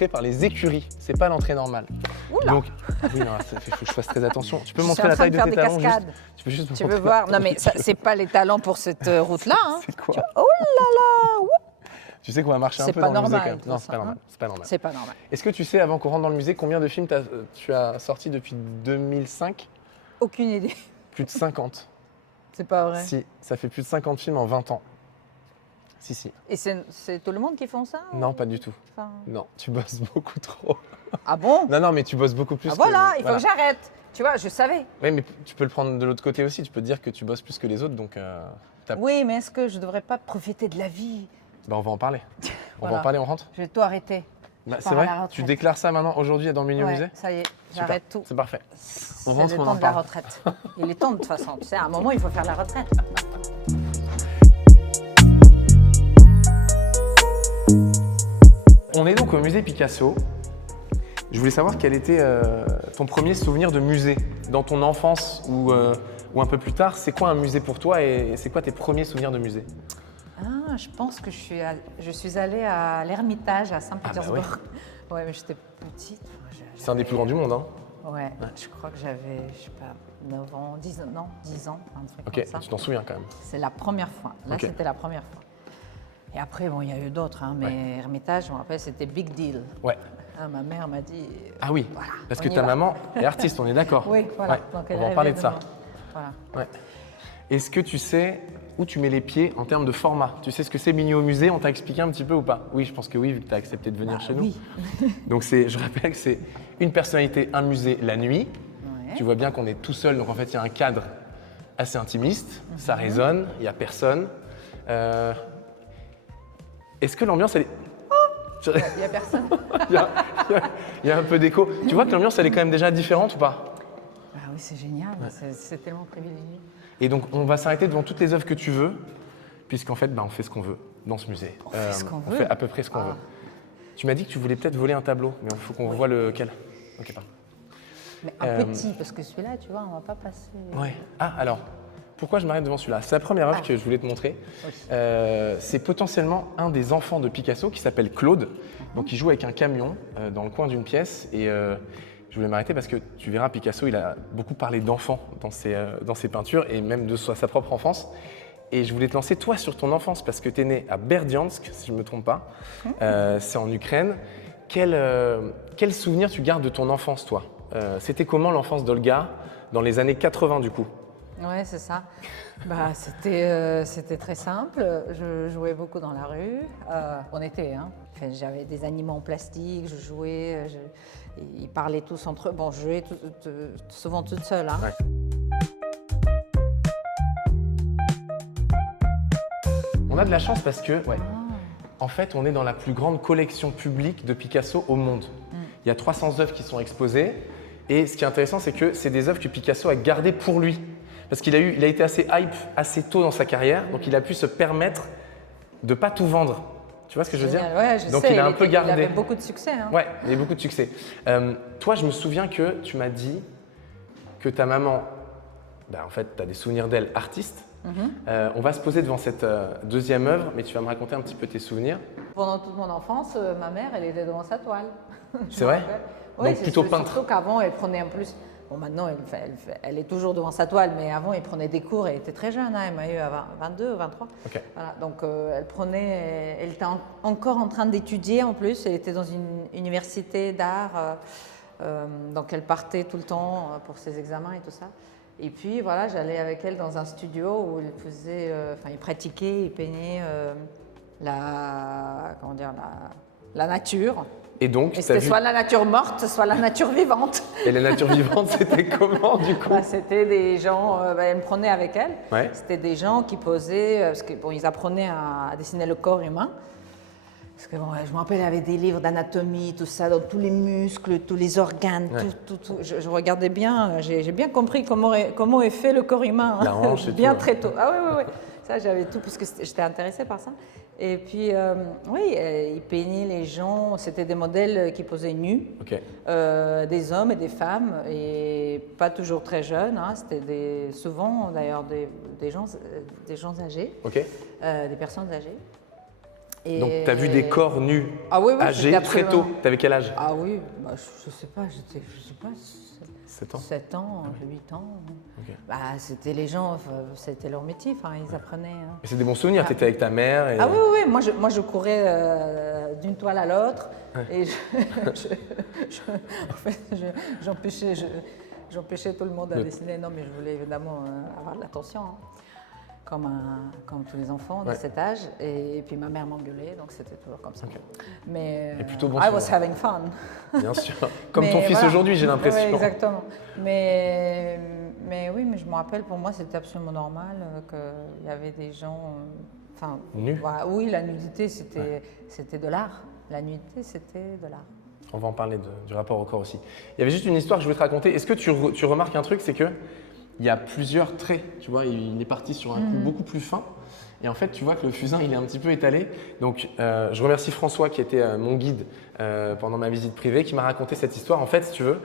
l'entrée par les écuries. C'est pas l'entrée normale. Oula. Donc, oui, non, il faut que je fasse très attention. Tu peux Je montrer suis en la train taille de de faire tes des talons cascades. juste. Tu peux juste me Tu veux montrer voir? Non, mais c'est pas les talents pour cette route-là. Hein. C'est quoi? Oh là là! Oup. Tu sais qu'on va marcher un C'est peu pas dans le musée normal, quand même. tout Non, ça, c'est pas normal. hein. C'est pas normal. C'est pas normal. Est-ce que tu sais, avant qu'on rentre dans le musée, combien de films tu as sorti depuis 2005? Aucune idée. Plus de 50. C'est pas vrai. Si, ça fait plus de 50 films en 20 ans. Si. Et c'est tout le monde qui font ça? Non, pas du tout. Enfin... Non, tu bosses beaucoup trop. Ah bon? Non, mais tu bosses beaucoup plus Ah que... voilà, il faut que j'arrête. Tu vois, je savais. Oui, mais tu peux le prendre de l'autre côté aussi. Tu peux te dire que tu bosses plus que les autres, donc... Oui, mais est-ce que je devrais pas profiter de la vie? Bah, on va en parler. On Voilà. va en parler, on rentre. Je vais tout arrêter. Bah, Je c'est pars à vrai. la retraite. Tu déclares ça maintenant, aujourd'hui, dans le mini Ouais, musée. ça y est, Super. j'arrête tout. C'est parfait. C'est On le rentre, on temps en de la parle. retraite. Il est temps de toute façon. Tu sais, à un moment, il faut faire la retraite. On est donc au musée Picasso. Je voulais savoir quel était ton premier souvenir de musée dans ton enfance ou un peu plus tard. C'est quoi un musée pour toi et c'est quoi tes premiers souvenirs de musée? Ah, je pense que je suis allée à l'Ermitage à Saint-Pétersbourg. Ouais, mais j'étais petite. C'est un des plus grands du monde, hein? Ouais, je crois que j'avais, je sais pas, 9 ans, 10 ans, non, 10 ans, un truc Ok, comme ça. tu t'en souviens quand même. C'est la première fois. Là, Ok. c'était la première fois. Et après, bon, il y a eu d'autres, hein, mais Ouais. Hermitage, je me rappelle, c'était big deal. Ouais. Ah, ma mère m'a dit. Ah oui, Voilà, parce on que y ta va. maman est artiste, on est d'accord? Oui, voilà. Ouais, Donc, on elle va en parler de rêvait ça. moi. Voilà. Ouais. Est-ce que tu sais où tu mets les pieds en termes de format? Tu sais ce que c'est Mini au musée? On t'a expliqué un petit peu ou pas? Oui, je pense que oui, vu que tu as accepté de venir chez nous. Oui. Donc je rappelle que c'est une personnalité, un musée la nuit. Ouais. Tu vois bien qu'on est tout seul, donc en fait il y a un cadre assez intimiste, ça résonne, il n'y a personne. Est-ce que l'ambiance elle est... Il n'y a personne. Il y a un peu d'écho. Tu vois que l'ambiance elle est quand même déjà différente ou pas? Ah oui, c'est génial, c'est tellement privilégié. Et donc on va s'arrêter devant toutes les œuvres que tu veux, puisqu'en fait on fait ce qu'on veut dans ce musée. On fait ce qu'on On veut. fait à peu près ce qu'on veut. Tu m'as dit que tu voulais peut-être voler un tableau, mais il faut qu'on voit lequel. Ok, pardon. Mais un petit, parce que celui-là, tu vois, on va pas passer. Ouais. Ah, alors, pourquoi je m'arrête devant celui-là? C'est la première œuvre que je voulais te montrer. Oui. C'est potentiellement un des enfants de Picasso qui s'appelle Claude. Donc, il joue avec un camion dans le coin d'une pièce. Et je voulais m'arrêter parce que tu verras, Picasso, il a beaucoup parlé d'enfants dans ses peintures et même de sa propre enfance. Et je voulais te lancer, toi, sur ton enfance, parce que tu es né à Berdiansk, si je ne me trompe pas. C'est en Ukraine. Quel souvenir tu gardes de ton enfance, toi? C'était comment l'enfance d'Olga dans les années 80, du coup? Ouais, c'est ça. Bah, c'était très simple. Je jouais beaucoup dans la rue. On était, hein. Enfin, j'avais des animaux en plastique, je jouais. Ils parlaient tous entre eux. Bon, je jouais souvent toute seule. Hein. Ouais. On a de la chance parce que, en fait, on est dans la plus grande collection publique de Picasso au monde. Il y a 300 œuvres qui sont exposées. Et ce qui est intéressant, c'est que c'est des œuvres que Picasso a gardées pour lui. Parce qu'il a été assez hype assez tôt dans sa carrière, donc il a pu se permettre de ne pas tout vendre. Tu vois ce que je veux dire? Ouais, je donc sais, il a un peu gardé. Il avait beaucoup de succès. Hein. Ouais, il a eu beaucoup de succès. Toi, je me souviens que tu m'as dit que ta maman, en fait, tu as des souvenirs d'elle artiste. On va se poser devant cette deuxième œuvre, mais tu vas me raconter un petit peu tes souvenirs. Pendant toute mon enfance, ma mère, elle était devant sa toile. C'est vrai? Oui, Donc plutôt peintre. Surtout qu'avant, elle prenait en plus. Bon, maintenant, elle est toujours devant sa toile, mais avant, elle prenait des cours. Elle était très jeune, hein, elle m'a eu à 22 ou 23. Ok. Voilà, donc, elle était encore en train d'étudier en plus. Elle était dans une université d'art, donc elle partait tout le temps pour ses examens et tout ça. Et puis voilà, j'allais avec elle dans un studio où il pratiquait, il peignait la nature. Et donc, Et c'était soit la nature morte, soit la nature vivante. Et la nature vivante, c'était comment du coup? C'était des gens, elle me prenait avec elle. Ouais. C'était des gens qui posaient, parce que ils apprenaient à dessiner le corps humain. Parce que je me rappelle, il y avait des livres d'anatomie, tout ça, donc tous les muscles, tous les organes, tout. Je regardais bien, j'ai bien compris comment est fait le corps humain. La hanche et bien tout, très tôt. Ah oui. Ça, j'avais tout, parce que j'étais intéressée par ça. Et puis, il peignait les gens, c'était des modèles qui posaient nus, des hommes et des femmes, et pas toujours très jeunes, hein, c'était souvent d'ailleurs des gens âgés, des personnes âgées. Donc, tu as vu des corps nus, Ah oui, oui, âgés, c'était très absolument- tôt. Tu avais quel âge? Ah oui, bah, je sais pas, je sais pas, 7 ans. 7 ans, 8 ans. Ok. Bah, c'était les gens, c'était leur métier, enfin, ils apprenaient. Et c'est des bons souvenirs, tu étais avec ta mère et... Ah oui, oui, oui, moi je courais d'une toile à l'autre et en fait, j'empêchais tout le monde à dessiner. Non, mais je voulais évidemment avoir de l'attention, hein, comme tous les enfants de cet âge. Et puis ma mère m'engueulait, donc c'était toujours comme ça. Ok. Mais Et plutôt bon I was souvenir. having fun. Bien sûr. Comme Mais ton fils voilà. aujourd'hui, j'ai l'impression. Ouais, exactement. Mais oui, mais je me rappelle, pour moi, c'était absolument normal qu'il y avait des gens. Enfin, Nus. voilà, oui, la nudité, c'était de l'art. La nudité, c'était de l'art. On va en parler du rapport au corps aussi. Il y avait juste une histoire que je voulais te raconter. Est-ce que tu remarques un truc, c'est que il y a plusieurs traits. Tu vois, il est parti sur un coup beaucoup plus fin. Et en fait, tu vois que le fusain, il est un petit peu étalé. Donc, je remercie François qui était mon guide pendant ma visite privée, qui m'a raconté cette histoire. En fait, si tu veux,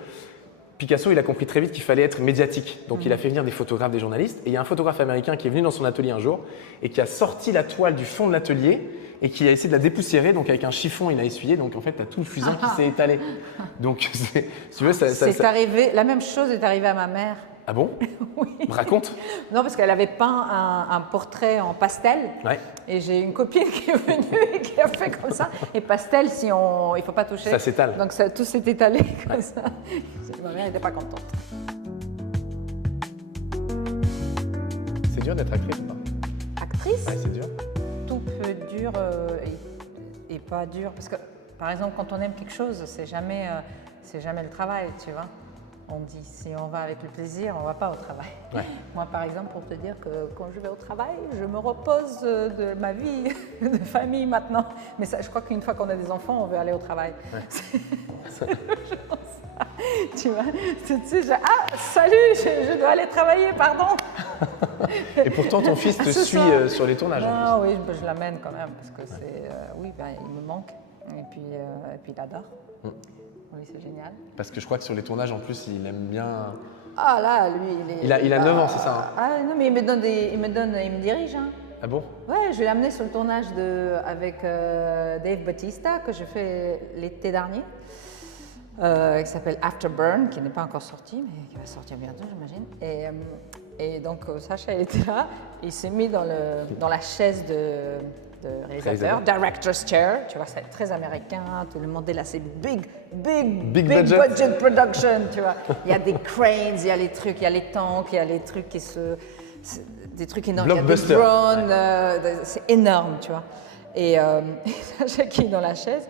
Picasso, il a compris très vite qu'il fallait être médiatique. Donc, il a fait venir des photographes, des journalistes. Et il y a un photographe américain qui est venu dans son atelier un jour et qui a sorti la toile du fond de l'atelier et qui a essayé de la dépoussiérer. Donc, avec un chiffon, il a essuyé. Donc, en fait, tu as tout le fusain qui s'est étalé. Donc, si tu veux, Arrivé, la même chose est arrivée à ma mère. Ah bon? Oui. Raconte. Non, parce qu'elle avait peint un portrait en pastel. Ouais. Et j'ai une copine qui est venue et qui a fait comme ça. Et pastel, il ne faut pas toucher. Ça s'étale. Donc tout s'est étalé comme ça. Ma mère n'était pas contente. C'est dur d'être actrice ou pas? Actrice, Ouais, c'est dur. tout peut dur et pas dur. Parce que, par exemple, quand on aime quelque chose, c'est jamais le travail, tu vois. On dit, si on va avec le plaisir, on ne va pas au travail. Ouais. Moi, par exemple, pour te dire que quand je vais au travail, je me repose de ma vie de famille maintenant. Mais ça, je crois qu'une fois qu'on a des enfants, on veut aller au travail. Ouais. Tu vois, tout de suite, ah, salut, je dois aller travailler, pardon. Et pourtant, ton fils te suit sur les tournages. Non, oui, je l'amène quand même, parce que oui, il me manque. Et puis il adore. Oui, c'est génial. Parce que je crois que sur les tournages, en plus, il aime bien. Ah là, lui, Il a 9 ans, c'est ça, hein? Ah non, mais il me dirige. Hein. Ah bon? Ouais, je l'ai amené sur le tournage avec Dave Bautista, que j'ai fait l'été dernier, qui s'appelle Afterburn, qui n'est pas encore sorti, mais qui va sortir bientôt, j'imagine. Et donc, Sacha, il était là, il s'est mis dans la chaise de réalisateur, director's chair, tu vois, c'est très américain, tout le monde est là, c'est big budget production, tu vois. Il y a des cranes, il y a les trucs, il y a les tanks, il y a les trucs des trucs énormes, il y a des drones, c'est énorme, tu vois. Et Sacha qui est dans la chaise,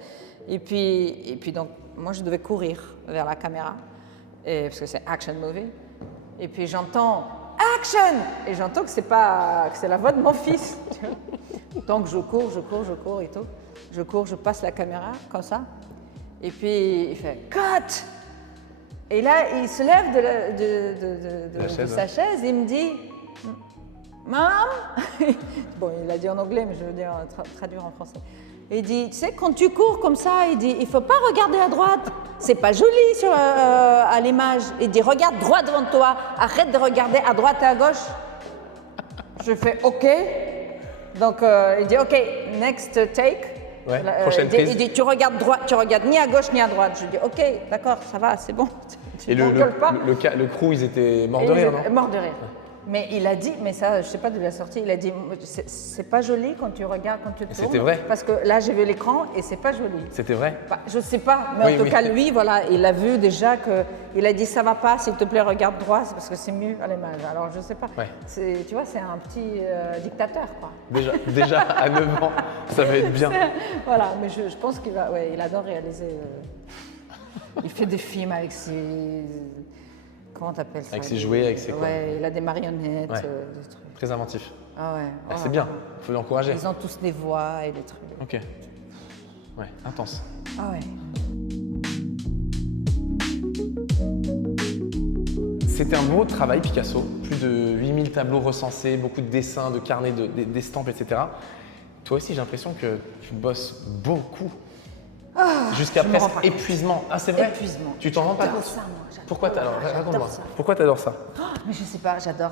et puis donc, moi je devais courir vers la caméra, parce que c'est action movie, et puis j'entends action, et j'entends que c'est la voix de mon fils. Tu vois. Donc je cours et tout. Je cours, je passe la caméra comme ça. Et puis il fait cut. Et là il se lève de sa chaise et il me dit Mom. Bon, il l'a dit en anglais, mais je veux dire traduire en français. Et il dit, tu sais, quand tu cours comme ça, il dit, il faut pas regarder à droite. C'est pas joli à l'image. Il dit, regarde droit devant toi. Arrête de regarder à droite et à gauche. Je fais OK. Donc il dit OK, next take. Ouais, prochaine prise. Il dit tu regardes droit, tu regardes ni à gauche ni à droite. Je dis OK, d'accord, ça va, c'est bon. Et le crew, ils étaient morts de rire, non? Morts de rire. Mais il a dit, mais ça, je sais pas d'où il a sorti, il a dit, c'est pas joli quand tu regardes, quand tu tournes. C'était vrai? Parce que là, j'ai vu l'écran et c'est pas joli. C'était vrai? Bah, je sais pas, mais en tout cas, lui, voilà, il a vu déjà il a dit, ça va pas, s'il te plaît, regarde droit, c'est parce que c'est mieux à l'image. Alors, je sais pas. Ouais. Tu vois, c'est un petit dictateur, quoi. Déjà, à 9 ans, ça va être bien. Voilà, mais je pense qu'il va, ouais, il adore réaliser. Il fait des films avec ses... Comment t'appelles ça? Avec ses jouets, avec ses quoi? Ouais, il a des marionnettes, ouais. Des trucs. Très inventif. Ah ouais. Ah, c'est bien, il faut l'encourager. Ils ont tous des voix et des trucs. Ok. Ouais, intense. Ah ouais. C'était un beau travail, Picasso. Plus de 8000 tableaux recensés, beaucoup de dessins, de carnets, d'estampes, etc. Toi aussi, j'ai l'impression que tu bosses beaucoup. Jusqu'à presque épuisement. Ah, c'est vrai? Épuisement. Tu t'en rends pas compte? Ça, moi. Pourquoi raconte-moi. Pourquoi t'adores ça? Mais je sais pas, j'adore.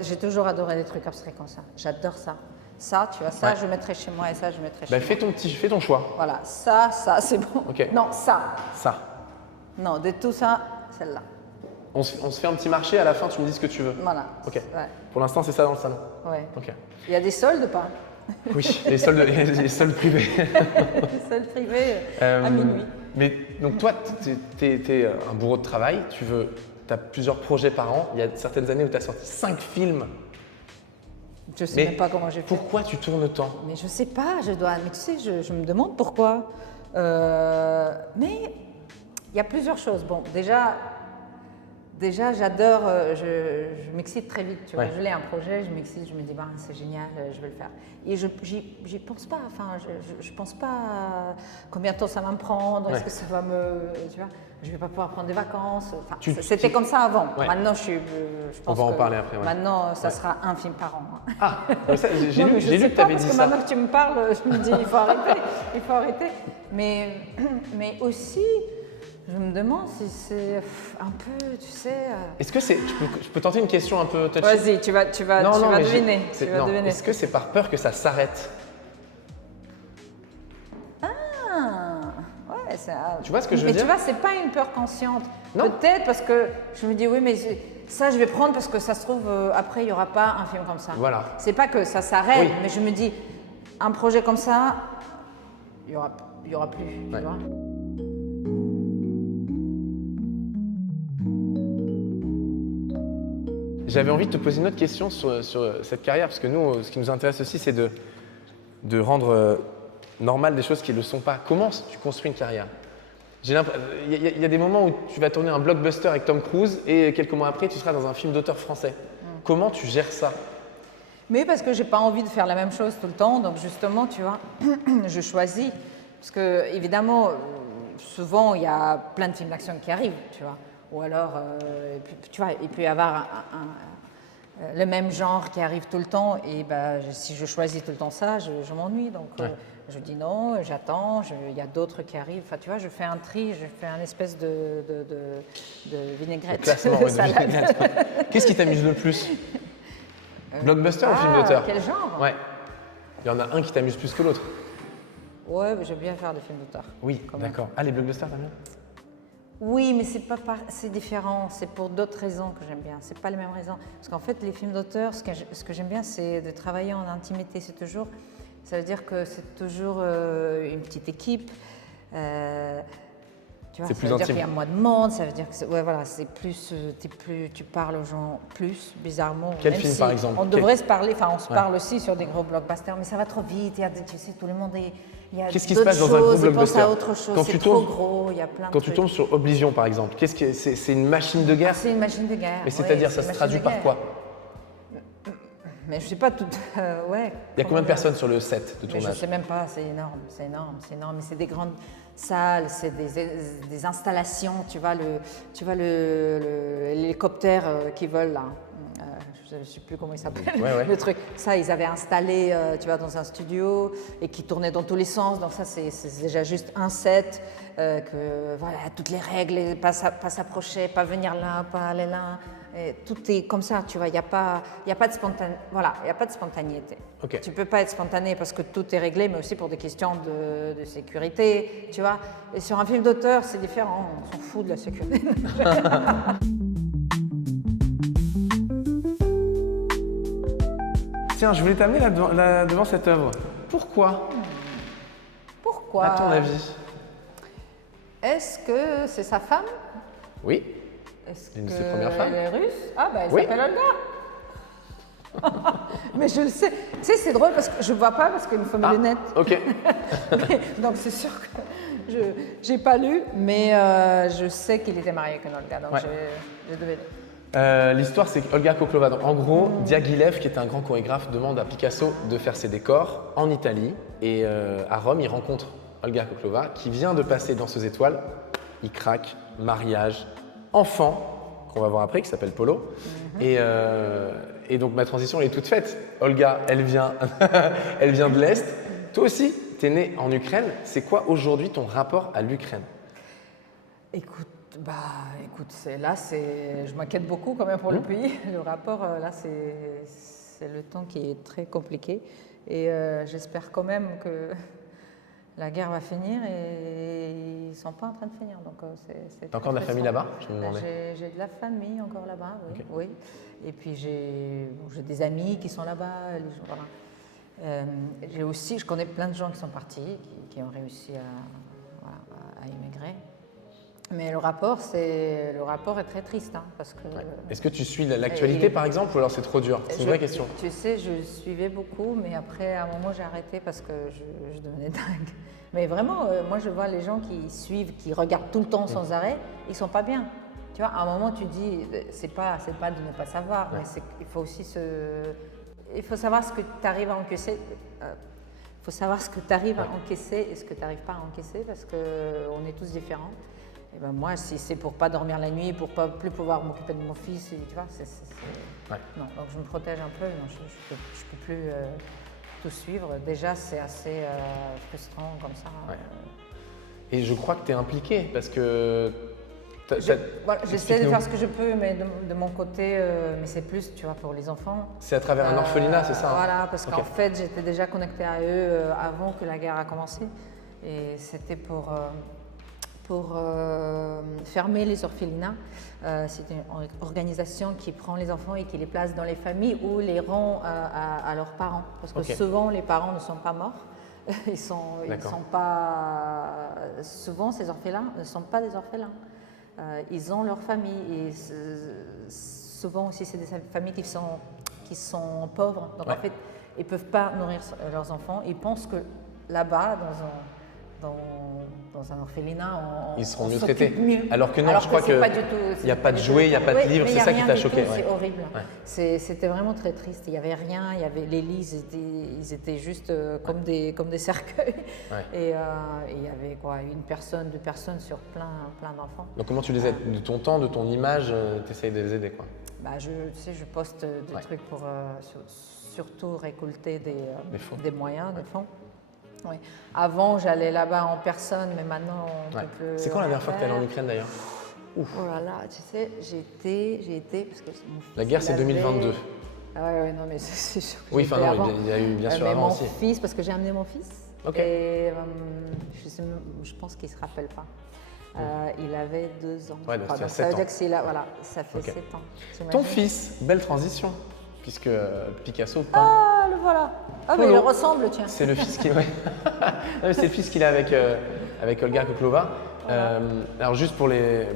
J'ai toujours adoré des trucs abstraits comme ça. J'adore ça. Ça, tu vois, ça, Ouais. je mettrai chez moi et ça, je mettrai Bah, chez moi. fais ton choix. Voilà, ça, c'est bon. Ok. Non, ça. Ça. Non, de tout ça, celle-là. On se fait un petit marché, à la fin, tu me dis ce que tu veux. Voilà. Ok. Ouais. Pour l'instant, c'est ça dans le salon. Ouais. Ok. Il y a des soldes ou pas? Oui, les soldes privés. Des soldes privés à minuit. Mais donc toi, tu es un bourreau de travail, tu as plusieurs projets par an. Il y a certaines années où tu as sorti 5 films. Je sais Mais même pas comment j'ai fait. pourquoi tu tournes tant? Mais je sais pas, mais tu sais, je me demande pourquoi. Mais il y a plusieurs choses. Bon, déjà j'adore, je m'excite très vite, tu vois. Ouais. Je l'ai un projet, je m'excite, je me dis, bah, c'est génial, je vais le faire. Et j'y pense pas, enfin, je pense pas à combien de temps ça va me prendre, est-ce Ouais. que ça va me, tu vois, je vais pas pouvoir prendre des vacances. Enfin, Tu- c'était comme ça avant. Ouais. Maintenant, je pense va en que parler après, ouais. Maintenant, ça Ouais. sera un film par an. Ah, ça, j'ai Non, mais lu, je j'ai sais lu que tu pas, avais parce dit que ça. maintenant que tu me parles, je me dis il faut arrêter, il faut arrêter. Mais aussi, je me demande si c'est un peu, tu sais. Est-ce que c'est. Je peux tenter une question un peu touchy? Vas-y, tu vas mais deviner. c'est- Tu vas non. deviner. Est-ce que c'est par peur que ça s'arrête? Ouais, Tu vois ce que je veux mais dire? tu vois, c'est pas une peur consciente. Non. Peut-être parce que je me dis oui, mais ça je vais prendre parce que ça se trouve après il y aura pas un film comme ça. Voilà. C'est pas que ça s'arrête, Oui. mais je me dis un projet comme ça, il y aura plus. Ouais. Tu vois. J'avais envie de te poser une autre question sur cette carrière, parce que nous, ce qui nous intéresse aussi, c'est de rendre normal des choses qui ne le sont pas. Comment tu construis une carrière? Il y a des moments où tu vas tourner un blockbuster avec Tom Cruise et quelques mois après, tu seras dans un film d'auteur français. Comment tu gères ça? Mais parce que j'ai pas envie de faire la même chose tout le temps, donc justement, tu vois, je choisis. Parce que évidemment, souvent il y a plein de films d'action qui arrivent, tu vois. Ou alors, tu vois, il peut y avoir le même genre qui arrive tout le temps, et ben, si je choisis tout le temps ça, je m'ennuie. Donc je dis non, j'attends, il y a d'autres qui arrivent. Enfin, tu vois, je fais un tri, je fais un espèce de vinaigrette. Classement, ouais, de salade. vinaigrette. Qu'est-ce qui t'amuse le plus? Blockbuster ou film d'auteur? Quel genre? Ouais. Il y en a un qui t'amuse plus que l'autre. Ouais, mais j'aime bien faire des films d'auteur. Oui, Quand même. d'accord. Ah, les blockbusters, t'aimes bien? Oui, mais c'est différent. C'est pour d'autres raisons que j'aime bien. C'est pas les mêmes raisons. Parce qu'en fait, les films d'auteur, ce que j'aime bien, c'est de travailler en intimité. Ça veut dire que c'est toujours une petite équipe. Tu vois, C'est ça plus veut dire intime. qu'il y a moins de monde. Ça veut dire que ouais, voilà, c'est plus, tu parles aux gens plus bizarrement. Quel même film, si par exemple? On devrait se parler. Enfin, on se Ouais. parle aussi sur des gros blockbusters, mais ça va trop vite. Tu sais, tout le monde est. Il y a Qu'est-ce qui se passe dans un d'autres gros choses, ils pensent blockbuster? à autre chose. Quand C'est tu trop tombes- gros. Il y a plein de Quand trucs. tu tombes sur Oblivion, par exemple, c'est une machine de guerre? C'est une machine de guerre. Mais c'est-à-dire, ouais, ça c'est se une traduit machine de par guerre. quoi? Mais je sais pas tout. Ouais. Il y a combien de personnes sur le set de Mais je tournage? sais même pas. C'est énorme, c'est énorme, c'est énorme. Mais c'est des grandes salles, c'est des installations. Tu vois l'hélicoptère qui vole là. Je ne sais plus comment il s'appelle. Ouais. Le truc. Ça, ils avaient installé, tu vois, dans un studio et qui tournait dans tous les sens. Donc ça, c'est déjà juste un set. Que voilà, toutes les règles, pas s'approcher, pas venir là, pas aller là. Et tout est comme ça, tu vois. Il n'y a pas de spontanéité. Voilà, il y a pas de spontanéité. Ok. Tu peux pas être spontané parce que tout est réglé, mais aussi pour des questions de sécurité, tu vois. Et sur un film d'auteur, c'est différent. On s'en fout de la sécurité. Tiens, je voulais t'amener là devant cette œuvre. Pourquoi, Pourquoi? à ton avis? Est-ce que c'est sa femme? Oui. Est-ce Une de que ses premières femmes. elle est russe? Ah bah elle Oui. s'appelle Olga. Mais je le sais. Tu sais, c'est drôle parce que je vois pas parce qu'il me faut mes lunettes. Ok. Donc c'est sûr que j'ai pas lu, mais je sais qu'il était marié avec une Olga, donc Ouais. j'ai deviné. L'histoire, c'est Olga Koklova. Donc, en gros, Diaghilev, qui est un grand chorégraphe, demande à Picasso de faire ses décors en Italie. Et à Rome, il rencontre Olga Koklova, qui vient de passer Danseuse étoile. Il craque, mariage, enfant, qu'on va voir après, qui s'appelle Polo. Et donc, ma transition, elle est toute faite. Olga, elle vient de l'Est. Toi aussi, tu es né en Ukraine. C'est quoi aujourd'hui ton rapport à l'Ukraine? Écoute, je m'inquiète beaucoup quand même pour le pays. Le rapport, là, c'est le temps qui est très compliqué. Et j'espère quand même que la guerre va finir et ils ne sont pas en train de finir. T'as encore de la famille là-bas? Je me demandais. J'ai de la famille encore là-bas, oui. Ok. Oui. Et puis j'ai des amis qui sont là-bas. Voilà. Je connais plein de gens qui sont partis, qui ont réussi à immigrer. Mais le rapport est très triste, hein, parce que. Est-ce que tu suis l'actualité par exemple, ou alors c'est trop dur? C'est une vraie question. Tu sais, je suivais beaucoup, mais après, à un moment, j'ai arrêté parce que je devenais dingue. Mais vraiment, moi, je vois les gens qui suivent, qui regardent tout le temps sans arrêt, ils sont pas bien. Tu vois, à un moment, tu dis, c'est pas de ne pas savoir, mais il faut aussi il faut savoir ce que tu arrives à encaisser. Il faut savoir ce que tu arrives à encaisser et ce que tu n'arrives pas à encaisser, parce qu'on est tous différents. Et ben moi, si c'est pour pas dormir la nuit, pour pas plus pouvoir m'occuper de mon fils, tu vois, non. Donc je me protège un peu. Non, je peux plus tout suivre. Déjà, c'est assez frustrant comme ça. Ouais. Et je crois que tu es impliquée parce que. J'essaie de faire ce que je peux, mais de mon côté, mais c'est plus, tu vois, pour les enfants. C'est à travers un orphelinat, c'est ça? Voilà, parce qu'en fait, j'étais déjà connectée à eux avant que la guerre a commencé. Et c'était pour fermer les orphelinats. C'est une organisation qui prend les enfants et qui les place dans les familles ou les rend à leurs parents. Parce que souvent, les parents ne sont pas morts. Ils sont pas. Souvent, ces orphelins ne sont pas des orphelins. Ils ont leur famille. Et souvent aussi, c'est des familles qui sont pauvres. Donc en fait, ils ne peuvent pas nourrir leurs enfants. Ils pensent que là-bas, dans un orphelinat, ils seront mieux traités. Alors que non, je crois qu'il n'y a pas de jouets, il n'y a pas de livres, c'est ça qui t'a choqué. C'est horrible. Ouais. C'était vraiment très triste. Il n'y avait rien, les lits, ils étaient juste comme des cercueils. Ouais. Et il y avait une personne, 2 personnes sur plein d'enfants. Donc comment tu les aides? De ton temps, de ton image, tu essayes de les aider, quoi? Tu sais, je poste des trucs pour surtout récolter des moyens, des fonds. Oui. Avant, j'allais là-bas en personne, mais maintenant, on peut plus. C'est quand la dernière fois que tu es allé en Ukraine d'ailleurs? Oh là là, tu sais, j'ai été parce que mon fils, la guerre, c'est 2022. Ah ouais, non, mais c'est sûr. Oui, enfin non, il y a eu bien sûr avant aussi. Mon fils, parce que j'ai amené mon fils. Ok. Et je pense qu'il ne se rappelle pas. Il avait 2 ans. Ouais, donc ça 7 veut ans. dire que voilà, ça fait 7 ans. Ton fils, belle transition, puisque Picasso peint. Ah, le voilà. Ah, mais il ressemble, tiens. C'est le fils qu'il c'est le fils qu'il a avec Olga Koklova. Voilà. Alors juste pour les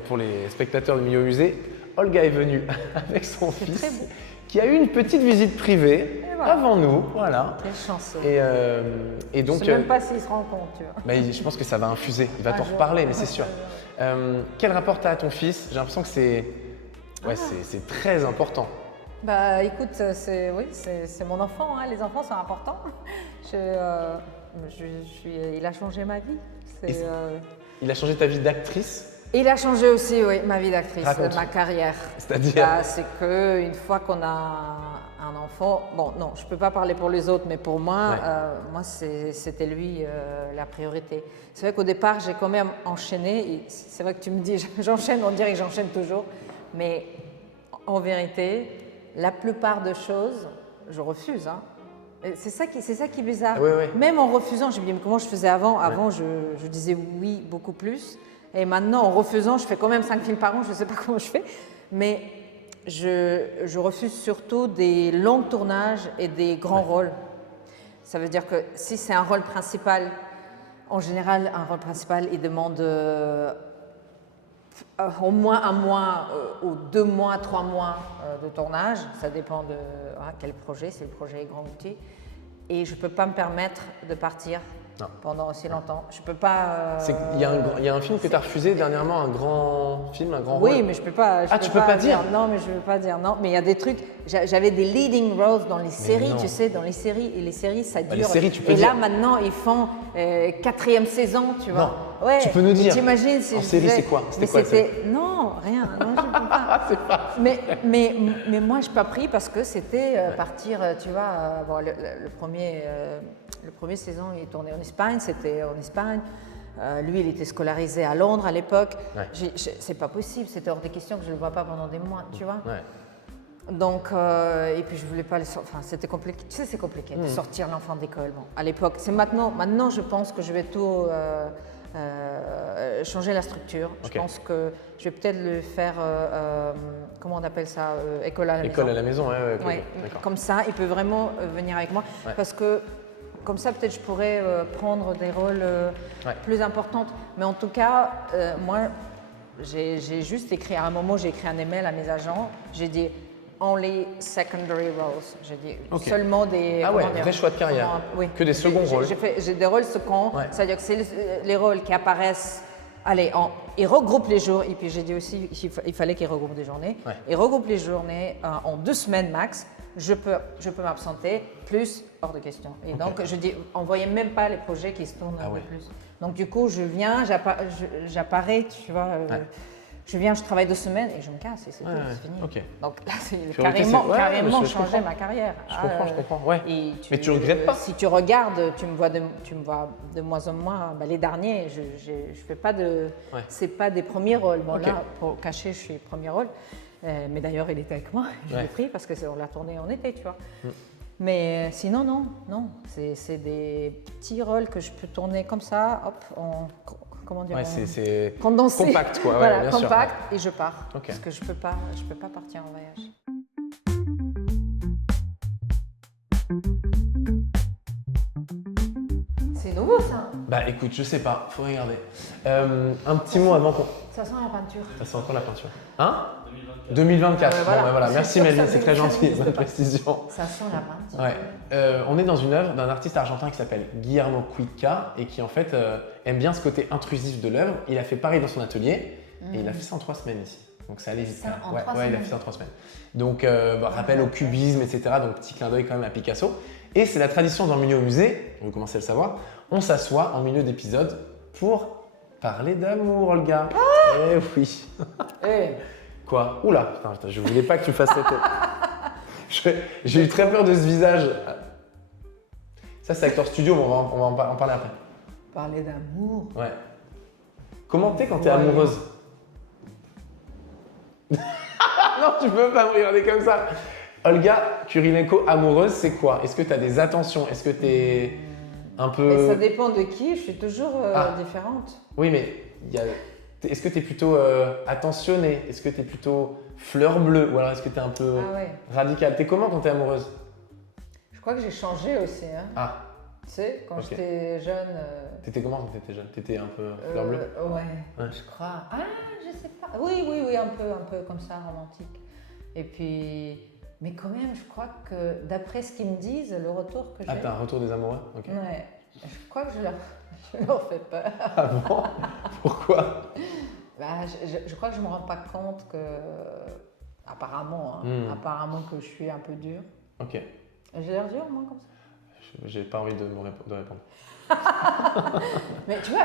spectateurs du milieu musée, Olga est venue avec son fils qui a eu une petite visite privée avant nous. Voilà. Quelle chance. Et donc, je ne sais même pas s'il se rend compte, tu vois. Mais je pense que ça va infuser. Il va t'en reparler, mais c'est sûr. Quel rapport tu as à ton fils? J'ai l'impression que c'est très important. Bah écoute, c'est mon enfant, hein. Les enfants sont importants. Il a changé ma vie. Il a changé ta vie d'actrice? Il a changé aussi, oui, ma vie d'actrice, ma carrière. C'est-à-dire? C'est qu'une fois qu'on a un enfant, bon non, je ne peux pas parler pour les autres, mais pour moi, c'était lui la priorité. C'est vrai qu'au départ, j'ai quand même enchaîné. C'est vrai que tu me dis, j'enchaîne, on dirait que j'enchaîne toujours. Mais en vérité, la plupart de choses, je refuse. Hein. C'est ça qui est bizarre. Oui. Même en refusant, je me dis, mais comment je faisais avant? Avant, je disais oui beaucoup plus. Et maintenant, en refusant, je fais quand même 5 films par an, je ne sais pas comment je fais. Mais je refuse surtout des longs tournages et des grands rôles. Ça veut dire que si c'est un rôle principal, en général, un rôle principal, il demande au moins 1 mois ou 2 mois, 3 mois de tournage. Ça dépend de quel projet, si le projet est grand ou petit. Et je ne peux pas me permettre de partir pendant aussi longtemps. Je peux pas. Il y a un film que tu as refusé dernièrement, un grand film, un grand rôle. Oui, mais je peux pas. Tu peux pas dire? Non, mais je veux pas dire. Non, mais il y a des trucs. J'avais des leading roles dans les séries, tu sais, dans les séries. Et les séries, ça dure. Les séries, tu peux et dire. Là, maintenant, ils font 4e saison, tu vois. Non. Ouais. Tu peux nous dire. T'imagines si en série, c'est quoi? Non, rien. Non, je peux pas. Mais moi, je n'ai pas pris parce que c'était partir, tu vois. Bon, le premier saison, il est tourné en Espagne. C'était en Espagne. Lui, il était scolarisé à Londres à l'époque. C'est pas possible. C'était hors des questions que je ne le vois pas pendant des mois, tu vois. Donc, et puis je voulais pas enfin c'était compliqué, tu sais c'est compliqué de sortir l'enfant d'école. Bon, à l'époque, c'est maintenant je pense que je vais tout changer la structure. Ok. Je pense que je vais peut-être le faire, comment on appelle ça, école à la maison. École à la maison, ok, Ouais, d'accord. comme ça, il peut vraiment venir avec moi Ouais. parce que comme ça peut-être je pourrais prendre des rôles plus importants. Mais en tout cas, moi j'ai juste écrit, à un moment j'ai écrit un email à mes agents, j'ai dit only secondary roles, j'ai dit seulement des... Ah ouais, comment dire, vrai choix de carrière, oui. que des seconds rôles. J'ai des rôles seconds, c'est-à-dire que c'est les rôles qui apparaissent, allez, ils regroupent les jours, et puis j'ai dit aussi qu'il fallait qu'ils regroupent des journées, ils regroupent les journées en 2 semaines max, je peux m'absenter, plus hors de question. Et donc je dis, envoyez même pas les projets qui se tournent un peu plus. Donc du coup, je viens, j'apparais, tu vois, je viens, je travaille 2 semaines et je me casse et c'est tout, c'est fini. Ok. Donc là, c'est Priorité, carrément je changé ma carrière. Je comprends, ouais. Et Mais tu regrettes pas? Si tu regardes, tu me vois de moins en moins. Les derniers, je fais pas de... C'est pas des premiers rôles. Bon là, pour cacher, je suis premier rôle. Mais d'ailleurs, il était avec moi, je l'ai pris parce qu'on l'a tourné en été, tu vois. Mais sinon, non. C'est des petits rôles que je peux tourner comme ça, hop, comment dire, c'est condensé. Compact, quoi. Voilà, bien compact, sûr. et je pars. Parce que je peux pas partir en voyage. C'est nouveau ça. Bah écoute, je sais pas, faut regarder. Un petit mot avant qu'on... Ça sent la peinture. Ça sent encore la peinture. Hein 2024. Voilà. Merci Méline, c'est très gentil, bonne précision. Ça sent la peinture. Ouais. On est dans une œuvre d'un artiste argentin qui s'appelle Guillermo Cuica et qui en fait aime bien ce côté intrusif de l'œuvre. Il a fait pareil dans son atelier et il a fait ça en 3 semaines ici. Donc ça allait vite. Il a fait ça en 3 semaines. Donc rappel au cubisme, etc. Donc petit clin d'œil quand même à Picasso. Et c'est la tradition dans le milieu au musée, vous commencez à le savoir, on s'assoit en milieu d'épisode pour parler d'amour, Olga. Eh oui. Quoi? Oula, putain, je voulais pas que tu fasses cette... J'ai eu très peur de ce visage. Ça, c'est Acteur Studio, mais on va en parler après. Parler d'amour? Ouais. Comment t'es quand t'es amoureuse? Non, tu peux pas me regarder comme ça. Olga Kurilenko, amoureuse, c'est quoi? Est-ce que t'as des attentions? Est-ce que t'es un peu... Mais ça dépend de qui, je suis toujours différente. Oui, mais est-ce que tu es plutôt attentionnée? Est-ce que tu es plutôt fleur bleue? Ou alors est-ce que tu es un peu radicale? Tu es comment quand tu es amoureuse? Je crois que j'ai changé aussi. Hein. Ah. Tu sais, quand j'étais jeune. T'étais comment quand t'étais jeune? T'étais un peu fleur bleue? Ouais, je crois. Ah, je sais pas. Oui, un peu comme ça, romantique. Et puis. Mais quand même, je crois que d'après ce qu'ils me disent, le retour que j'ai. Ah, t'as un retour des amoureux? Ok. Ouais. Je crois que je leur fais peur. Ah bon? Pourquoi? Je crois que je me rends pas compte que. Apparemment, apparemment que je suis un peu dure. Ok. J'ai l'air dure, moi, comme ça? J'ai pas envie de répondre. Mais tu vois,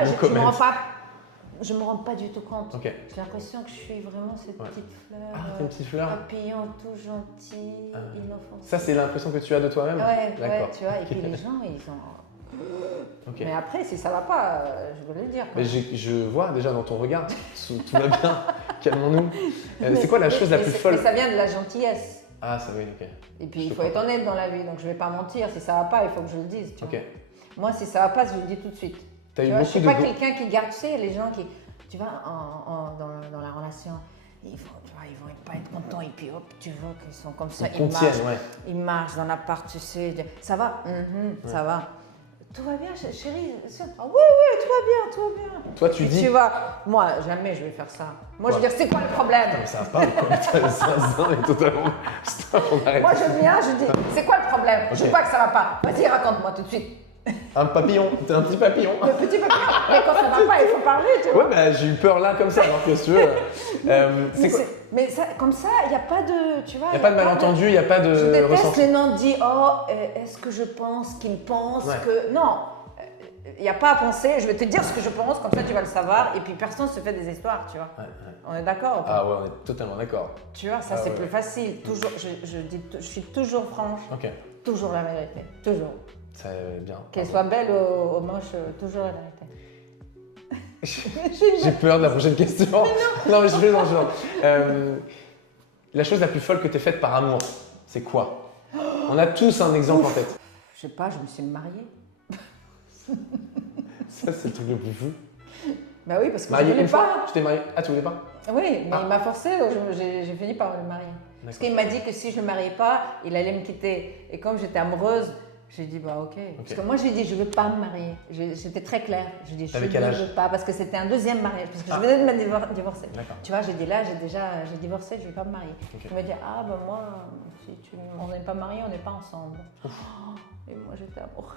je me rends pas du tout compte. Okay. J'ai l'impression que je suis vraiment cette petite fleur. Ah, t'es une petite fleur. Papillon, tout gentil, inoffensif. Ça, c'est l'impression que tu as de toi-même? Ouais, tu vois. Et puis les gens, ils ont. Mais après, si ça va pas, je veux le dire. Mais je vois déjà dans ton regard, tout va bien, calmons-nous. C'est quoi la chose la plus folle? Mais ça vient de la gentillesse. Ah, ça oui, ok. Et puis, il faut être honnête dans la vie, donc je vais pas mentir. Si ça va pas, il faut que je le dise. Tu vois. Ok. Moi, si ça va pas, je le dis tout de suite. Je suis pas quelqu'un qui garde, tu sais, les gens qui, tu vois, dans la relation, ils vont pas être contents et puis hop, tu vois qu'ils sont comme ça, ils marchent dans l'appart, tu sais, ça va, ça va. Tout va bien, chérie? Oui, tout va bien. Toi, tu dis. Tu vois, moi, jamais je vais faire ça. Moi, je veux dire, c'est quoi le problème? Non, ça va pas, ça est totalement. Stop, on arrête. Moi, je viens, je dis, c'est quoi le problème? Je dis pas que ça va pas. Vas-y, raconte-moi tout de suite. Un papillon, t'es un petit papillon. Le petit papillon. Mais quand ça va pas, il faut parler, tu vois. Ouais, bah j'ai eu peur là comme ça, alors que si tu veux. Mais ça, comme ça, il n'y a pas de, tu vois. Il n'y a pas de malentendu, il n'y a pas de. Je déteste les non-dits. Est-ce que je pense qu'il pense que. Non, il n'y a pas à penser. Je vais te dire ce que je pense, comme ça tu vas le savoir. Et puis personne ne se fait des histoires, tu vois. On est d'accord? Ah ouais, on est totalement d'accord. Tu vois, ça c'est plus facile. Toujours, je suis toujours franche. Ok. Toujours la vérité. Toujours. C'est bien. Qu'elle soit belle ou moche, toujours la vérité. J'ai peur de la prochaine question. Non, mais je plaisante. La chose la plus folle que tu aies faite par amour, c'est quoi? On a tous un exemple en tête. Je sais pas, je me suis mariée. Ça, c'est le truc le plus fou. Bah oui, parce que Mariée je voulais une fois? pas. Tu t'es mariée? Ah, tu voulais pas? Oui, mais Ah. il m'a forcé, donc j'ai fini par me marier. Parce qu'il m'a dit que si je ne le mariais pas, il allait me quitter. Et comme j'étais amoureuse, j'ai dit bah ok. Parce que moi j'ai dit je ne veux pas me marier. J'étais très claire. J'ai dit je Avec quel âge? ne veux pas parce que c'était un deuxième mariage. Parce que je venais de me divorcer. D'accord. Tu vois, j'ai dit là j'ai divorcé, je ne vais pas me marier. Ok. Il m'a dit ah bah moi on n'est pas mariés, on n'est pas ensemble. Et moi j'étais amoureuse.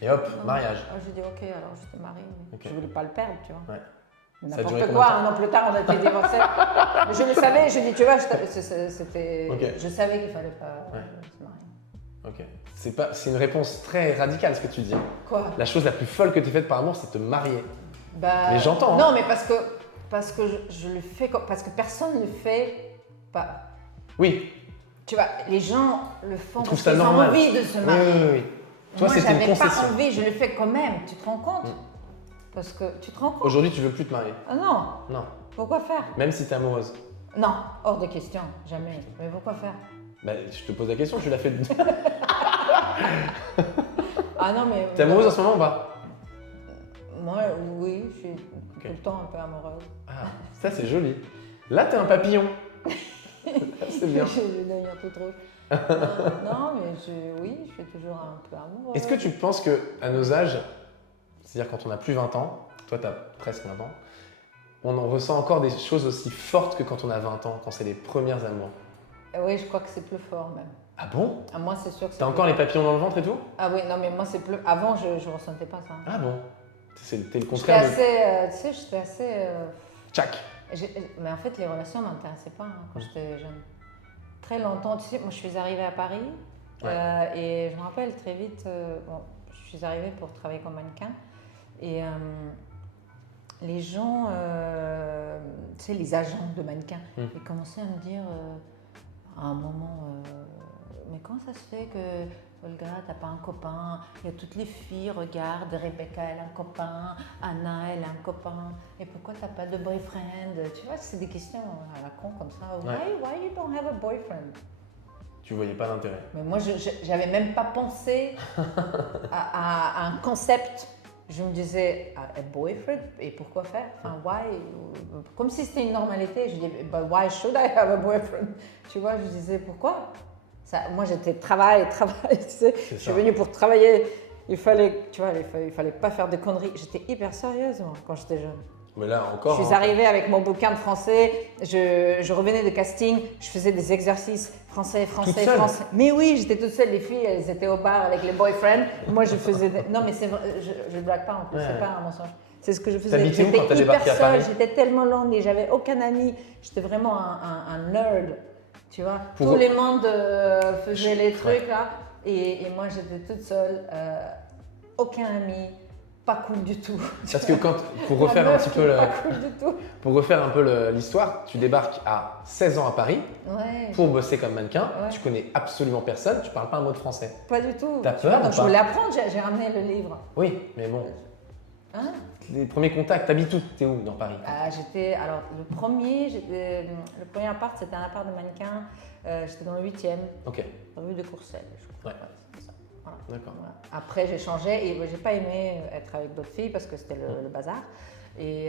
Et hop, Non. mariage. Ah, j'ai dit ok alors je te marie. Mais Ok. je ne voulais pas le perdre, tu vois. Ouais. Ça a duré N'importe combien quoi, de temps? un an plus tard, on était divorcés. Mais je le savais, je dis, tu vois, c'était. Ok. Je savais qu'il fallait pas Ouais. se marier. Ok. C'est une réponse très radicale ce que tu dis. Quoi? La chose la plus folle que tu aies faite par amour, c'est te marier. Bah, Mais j'entends, hein. Non, mais parce que je le fais, parce que personne ne le fait pas. Oui, Tu vois, les gens le font ils trouvent parce ça qu'ils ont normal. envie de se Oui, marier. oui, oui. Toi, Moi, c'était une j'avais pas concession. envie, je le fais quand même. Tu te rends compte? Parce que tu te rends compte? Aujourd'hui, tu veux plus te marier. Ah non, Non. pourquoi faire? Même si tu es amoureuse. Non, hors de question, jamais. Mais pourquoi faire? Bah, je te pose la question, tu l'as fait. Ah non, mais. T'es amoureuse en ce moment ou pas? Moi, oui, je suis tout le temps un peu amoureuse. Ah, ça c'est joli. Là, t'es un papillon. C'est bien. Je vais devenir toute rouge. Non, mais oui, je suis toujours un peu amoureuse. Est-ce que tu penses que à nos âges, c'est-à-dire quand on a plus 20 ans, toi tu as presque 20 ans, on en ressent encore des choses aussi fortes que quand on a 20 ans, quand c'est les premières amours? Oui, je crois que c'est plus fort même. Ah bon? Ah, moi, c'est sûr que c'est T'as plus encore les fort. papillons dans le ventre et tout? Ah oui, non, mais moi, c'est plus. Avant, je ne ressentais pas ça. Ah bon? T'es le J'étais contraire de... assez. Tu sais, j'étais assez. Tchac! Mais en fait, les relations ne m'intéressaient pas quand j'étais jeune. Très longtemps, tu sais, moi, je suis arrivée à Paris et je me rappelle très vite. Bon, je suis arrivée pour travailler comme mannequin et. Les gens, tu sais, les agents de mannequins, ils commençaient à me dire à un moment, mais comment ça se fait que Olga, t'as pas un copain? Il y a toutes les filles, regarde, Rebecca, elle a un copain, Anna, elle a un copain, et pourquoi t'as pas de boyfriend? Tu vois, c'est des questions à la con comme ça. Why you don't have a boyfriend? Tu voyais pas l'intérêt. Mais moi, j'avais même pas pensé à un concept. Je me disais, a boyfriend? Et pourquoi faire? Enfin, why? Comme si c'était une normalité. Je disais, but why should I have a boyfriend? Tu vois, je disais, pourquoi? Ça, moi, j'étais travail, tu sais. Je suis venue pour travailler. Il fallait, tu vois, il fallait pas faire de conneries. J'étais hyper sérieuse, moi, quand j'étais jeune. Mais là encore. Je suis arrivée avec mon bouquin de français, je revenais de casting, je faisais des exercices français. Mais oui, j'étais toute seule, les filles, elles étaient au bar avec les boyfriends. Moi, je faisais Non, mais c'est vrai, je ne blague pas en plus, c'est pas un mensonge. C'est ce que je faisais. T'habitais où quand t'as J'étais débarqué hyper à Paris? seule, j'étais tellement longue et j'avais aucun ami. J'étais vraiment un nerd, tu vois. Tout le monde faisait les trucs là. Et moi, j'étais toute seule, aucun ami. Pas cool du tout. Parce que pour refaire un petit peu pas cool du tout. Pour refaire un peu l'histoire, tu débarques à 16 ans à Paris pour bosser comme mannequin. Ouais. Tu connais absolument personne, tu parles pas un mot de français. Pas du tout. T'as peur ou donc pas? je voulais apprendre, j'ai ramené le livre. Oui, mais bon. Hein? Les premiers contacts, t'habites où? T'es où dans Paris? Alors le premier appart, c'était un appart de mannequin. J'étais dans le 8e, Ok, rue de Courcelles, je crois. Ouais. C'est ça. Voilà. d'accord. Voilà. Après, j'ai changé et j'ai pas aimé être avec d'autres filles parce que c'était le bazar. Et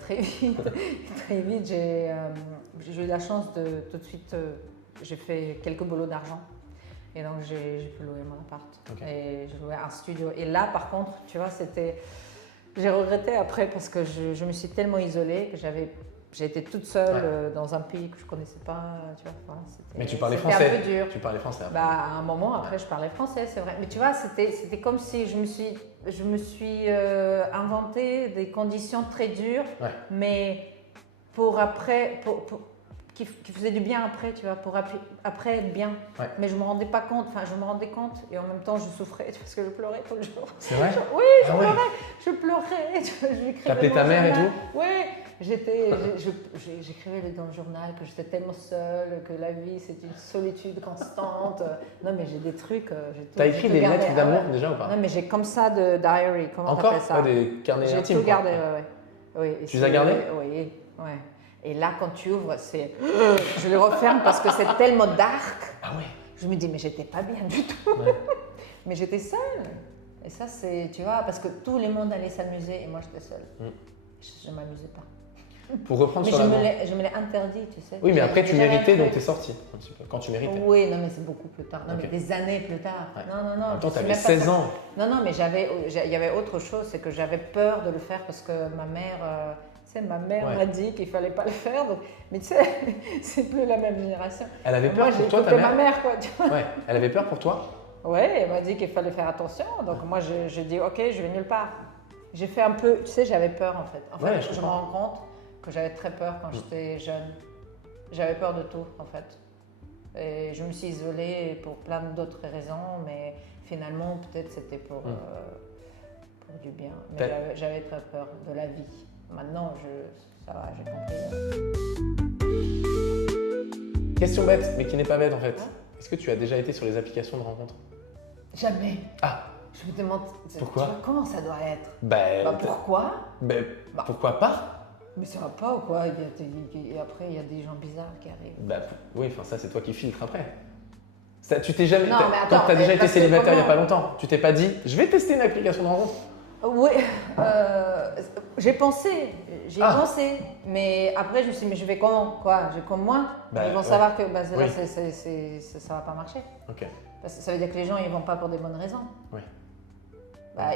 très vite, j'ai eu la chance de tout de suite, j'ai fait quelques boulots d'argent. Et donc, j'ai pu louer mon appart. Ok. Et j'ai loué un studio. Et là, par contre, tu vois, j'ai regretté après parce que je me suis tellement isolée que j'ai été toute seule dans un pays que je connaissais pas, tu vois. Voilà, Mais tu parlais c'était français. un peu dur. Tu parlais français après. Bah, à un moment, après, je parlais français, c'est vrai. Mais tu vois, c'était comme si je me suis inventé des conditions très dures, mais pour après, qui faisait du bien après, tu vois, pour après être bien. Ouais. Mais je me rendais pas compte, enfin, je me rendais compte et en même temps, je souffrais parce que je pleurais tout le jour. C'est vrai? Oui, je pleurais. T'appelais ta mère et tout? Oui, j'écrivais dans le journal que j'étais tellement seule, que la vie c'est une solitude constante. Non, mais j'ai des trucs. T'as écrit des lettres d'amour déjà ou pas? Non, mais j'ai comme ça de diary, comment t'appelles ça? Des carnets J'ai intimes? tout gardé, oui. Tu les as gardés? Oui, ouais. Et là, quand tu ouvres, je le referme parce que c'est tellement dark. Ah ouais. Je me dis, mais j'étais pas bien du tout. Ouais. Mais j'étais seule. Et ça, c'est, tu vois, parce que tout le monde allait s'amuser et moi, j'étais seule. Je ne m'amusais pas. Pour reprendre Mais sur je me l'ai interdit, tu sais. Oui, mais après, tu J'avais méritais, fait. donc t'es sorti un petit peu. Quand tu méritais. Oui, non, mais c'est beaucoup plus tard. Non, Ok. mais des années plus tard. Ouais. Non, non. En même temps, je suis t'avais même pas 16 sortie. ans. Non, mais il y avait autre chose, c'est que j'avais peur de le faire parce que ma mère, ma mère Ouais. m'a dit qu'il fallait pas le faire. Donc, mais tu sais, c'est plus la même génération. Elle avait peur Moi, j'ai pour toi, ta écouté mère ma mère, quoi. Tu vois. Ouais. Elle avait peur pour toi? Ouais, elle m'a dit qu'il fallait faire attention. Donc moi, je dis, ok, je vais nulle part. J'ai fait un peu, tu sais, j'avais peur en fait. En fait, Ouais, je je me comprends. rends compte que j'avais très peur quand j'étais jeune. J'avais peur de tout en fait. Et je me suis isolée pour plein d'autres raisons, mais finalement, peut-être c'était pour du bien. Mais j'avais très peur de la vie. Maintenant, ça va, j'ai compris. Question bête, mais qui n'est pas bête en fait. Est-ce que tu as déjà été sur les applications de rencontres? Jamais. Ah, Je me demande, pourquoi? tu vois, comment ça doit être? bah, Pourquoi? pourquoi pas? Mais ça va pas ou quoi? Et après, il y a des gens bizarres qui arrivent. Oui, enfin ça c'est toi qui filtres après. Ça, tu t'es jamais. Non, mais attends, quand t'as déjà été parce que célibataire il y a comment- pas longtemps, tu t'es pas dit, je vais tester une application de rencontre? Oui, j'ai pensé, mais après je me suis dit, mais je vais comment? Quoi? Je vais comme moi? Ils vont savoir que là, Oui. ça va pas marcher. Ok. Parce que ça veut dire que les gens ils vont pas pour des bonnes raisons. Oui.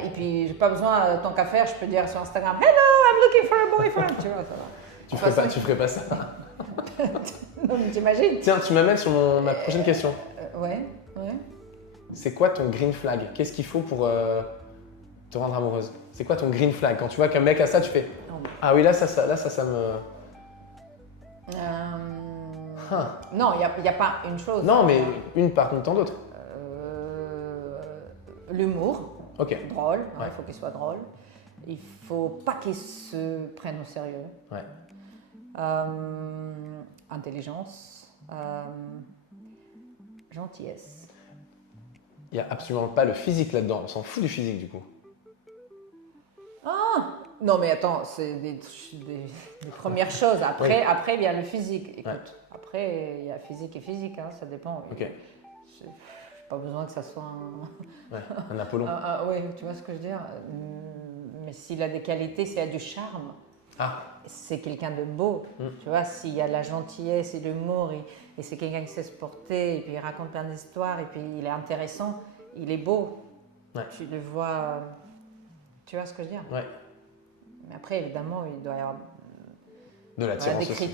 Et puis j'ai pas besoin, tant qu'à faire, je peux dire sur Instagram, hello, I'm looking for a boyfriend. Tu vois, ça va. Tu ferais pas ça. Non, mais t'imagines? Tiens, tu m'amènes sur ma prochaine question. Ouais. C'est quoi ton green flag? Qu'est-ce qu'il faut pour te rendre amoureuse? C'est quoi ton green flag? Quand tu vois qu'un mec a ça, tu fais ah oui, là ça me. Non, il n'y a pas une chose. Non, mais une parmi tant d'autres. L'humour. Ok. Drôle, il Ouais. faut qu'il soit drôle. Il faut pas qu'il se prenne au sérieux. Ouais. Intelligence, gentillesse. Il n'y a absolument pas le physique là-dedans. On s'en fout du physique du coup. Non mais attends, c'est des premières choses. Après, il y a le physique. Écoute, Ouais. après il y a physique et physique, hein, ça dépend. Ok. J'ai pas besoin que ça soit Un Apollon. oui, tu vois ce que je veux dire. Mais s'il a des qualités, s'il a du charme, Ah. c'est quelqu'un de beau. Tu vois, s'il y a la gentillesse et l'humour, et c'est quelqu'un qui sait se porter, et puis il raconte plein d'histoires, et puis il est intéressant, il est beau. Ouais. Tu le vois, tu vois ce que je veux dire. Ouais. Mais après, évidemment, il doit y avoir De l'attirance des aussi.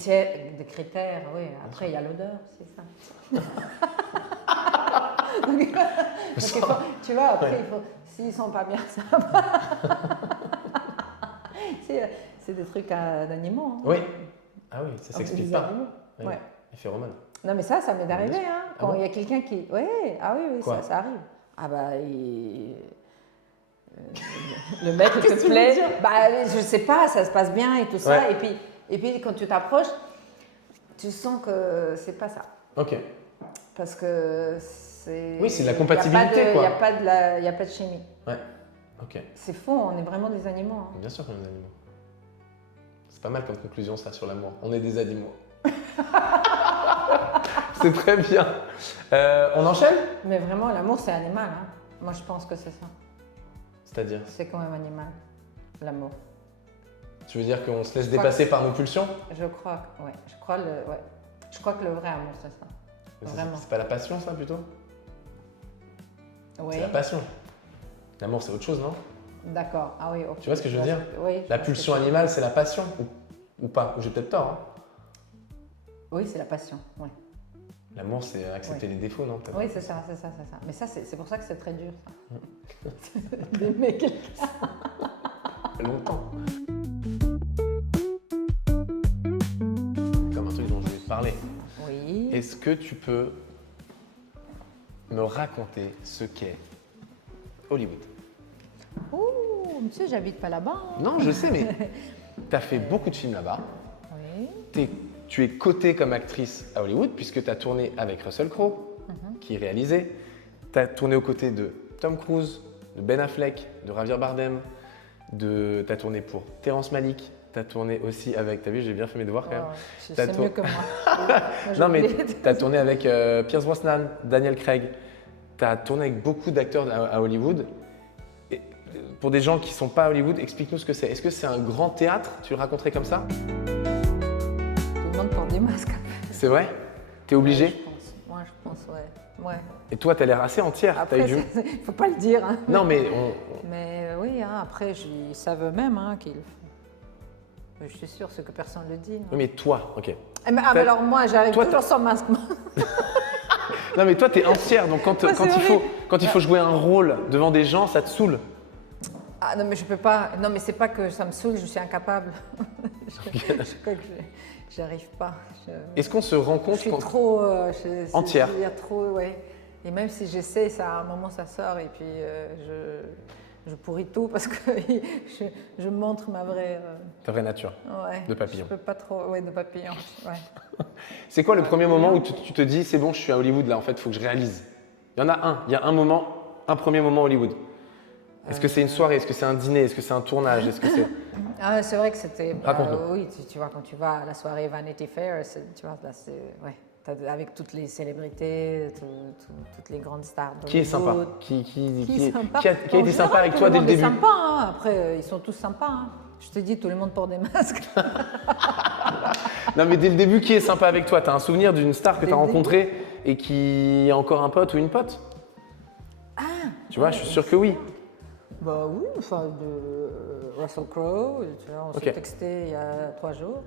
critères, oui. Après, il y a l'odeur, c'est ça. Donc, il faut, tu vois, après, s'ils sont pas bien, ça va pas. C'est des trucs d'animaux. Hein. Oui. Ah oui, ça C'est s'explique des pas. animaux. Oui. Ouais. Les phéromones. Non, mais ça m'est arrivé, hein, quand bon il y a quelqu'un qui... Oui, oui, Quoi ça arrive. Ah bah, le mec il te plaît, je sais pas, ça se passe bien et tout ça, Ouais. et puis quand tu t'approches, tu sens que c'est pas ça. Ok. Parce que c'est... Oui, c'est de la compatibilité, Il quoi. n'y a pas de chimie. Ouais. Ok. C'est faux, on est vraiment des animaux. Hein. Bien sûr qu'on est des animaux. C'est pas mal comme conclusion ça sur l'amour. On est des animaux. C'est très bien. On enchaîne? Mais vraiment, l'amour, c'est animal. Hein. Moi, je pense que c'est ça. C'est-à-dire? C'est quand même animal, l'amour. Tu veux dire qu'on se laisse dépasser par nos pulsions? Je crois, ouais. Je crois que le vrai amour, c'est ça. Vraiment. C'est pas la passion ça plutôt? Oui. C'est la passion. L'amour c'est autre chose, non? D'accord. Ah oui, ok. Tu vois ce que je veux dire? Oui. La pulsion animale c'est la passion ou pas? Ou j'ai peut-être tort. Hein. Oui, c'est la passion. Oui, L'amour c'est accepter les défauts, non? Peut-être. oui c'est ça. Mais ça, c'est pour ça que c'est très dur, ça. D'aimer quelqu'un. Longtemps. Comme un truc dont je voulais te parler. Oui. Est-ce que tu peux me raconter ce qu'est Hollywood? Ouh, monsieur, j'habite pas là-bas. Hein. Non, je sais, mais tu as fait beaucoup de films là-bas. Oui. Tu es cotée comme actrice à Hollywood puisque tu as tourné avec Russell Crowe, qui réalisait. Tu as tourné aux côtés de Tom Cruise, de Ben Affleck, de Javier Bardem. Tu as tourné pour Terrence Malick. tu as tourné aussi avec, t'as vu, j'ai bien fait mes devoirs quand même. C'est mieux que moi. Non, mais tu as tourné avec Pierce Brosnan, Daniel Craig. Tu as tourné avec beaucoup d'acteurs à Hollywood. Et pour des gens qui ne sont pas à Hollywood, explique-nous ce que c'est. Est-ce que c'est un grand théâtre? Tu le raconterais comme ça? Tout le monde porte des masques. C'est vrai? Tu es obligé? Moi, je pense, ouais. Et toi, tu as l'air assez entière. Après, il ne faut pas le dire. Hein. Non, mais Mais oui, hein, après, ils savent eux-mêmes hein, qu'ils... Je suis sûre, c'est que personne ne le dit. Hein. Oui, mais toi, ok. Mais alors moi, j'arrive toujours sans masque. Non, mais toi, tu es entière, donc quand il faut jouer un rôle devant des gens, ça te saoule. Ah non, mais je peux pas. Non, mais c'est pas que ça me saoule, je suis incapable. Je crois que j'arrive pas. Est-ce qu'on se rend compte je suis trop entière? Il y a trop, ouais. Et même si j'essaie, à un moment ça sort et puis je pourris tout parce que je montre ma vraie. Ta vraie nature. Ouais. De papillon. Je peux pas trop, ouais, de papillon. Ouais. C'est quoi le premier moment où tu te dis c'est bon, je suis à Hollywood là, en fait, il faut que je réalise? Il y en a un. Il y a un premier moment Hollywood. Est-ce que c'est une soirée? Est-ce que c'est un dîner? Est-ce que c'est un tournage? Est-ce que c'est... Ah, c'est vrai que c'était. Raconte-nous. Oui, tu vois, quand tu vas à la soirée Vanity Fair, tu vois, là, c'est. Ouais. Avec toutes les célébrités, toutes les grandes stars d'Hollywood. Qui est sympa? Qui a été En sympa avec tout toi le dès le monde est début? sympa, hein. Après, ils sont tous sympas. Hein. Je te dis, tout le monde porte des masques. Non, mais dès le début, qui est sympa avec toi? Tu as un souvenir d'une star que tu as rencontrée et qui est encore un pote ou une pote? Ah! Tu vois, je suis sûr que oui. Bah oui, enfin, de Russell Crowe, tu vois, on s'est texté il y a 3 jours.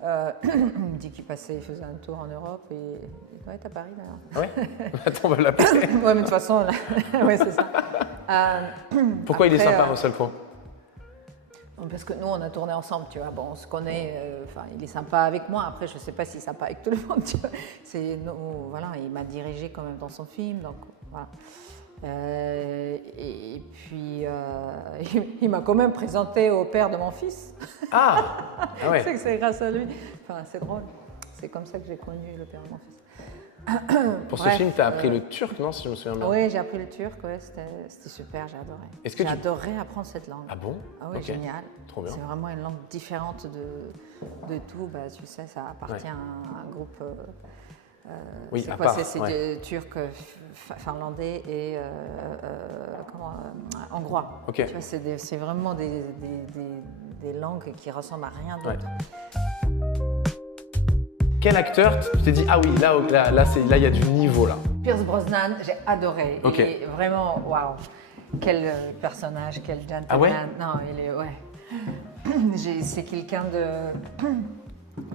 Il me dit qu'il passait, il faisait un tour en Europe et il doit être à Paris d'ailleurs. Ouais. Attends, on va l'appeler. Ouais, mais de toute façon, là, ouais, c'est ça. Pourquoi il est sympa, Russell Crowe? Parce que nous, on a tourné ensemble, tu vois. Bon, on se connaît. Enfin, il est sympa avec moi. Après, je ne sais pas s'il est sympa avec tout le monde. Tu vois. Voilà, il m'a dirigé quand même dans son film, donc voilà. Et puis, il m'a quand même présenté au père de mon fils. Ah ouais. C'est grâce à lui. Enfin, c'est drôle. C'est comme ça que j'ai connu le père de mon fils. Pour ce film, tu as appris le turc, non, si je me souviens bien? Oui, j'ai appris le turc, ouais, c'était super, j'ai adoré. J'ai adoré apprendre cette langue. Ah bon? Ah oui, génial. Trop bien. C'est vraiment une langue différente de tout. Bah, tu sais, ça appartient à un groupe. Oui, c'est à quoi? part. C'est du turc, finlandais et hongrois. Ok. Tu vois, c'est vraiment des langues qui ressemblent à rien d'autre. Ouais. Quel acteur tu t'es dit ah oui là il y a du niveau là? Pierce Brosnan, j'ai adoré. Ok. Il est vraiment waouh. Quel personnage, quel gentleman. Ah ouais? Non, il est ouais. C'est quelqu'un de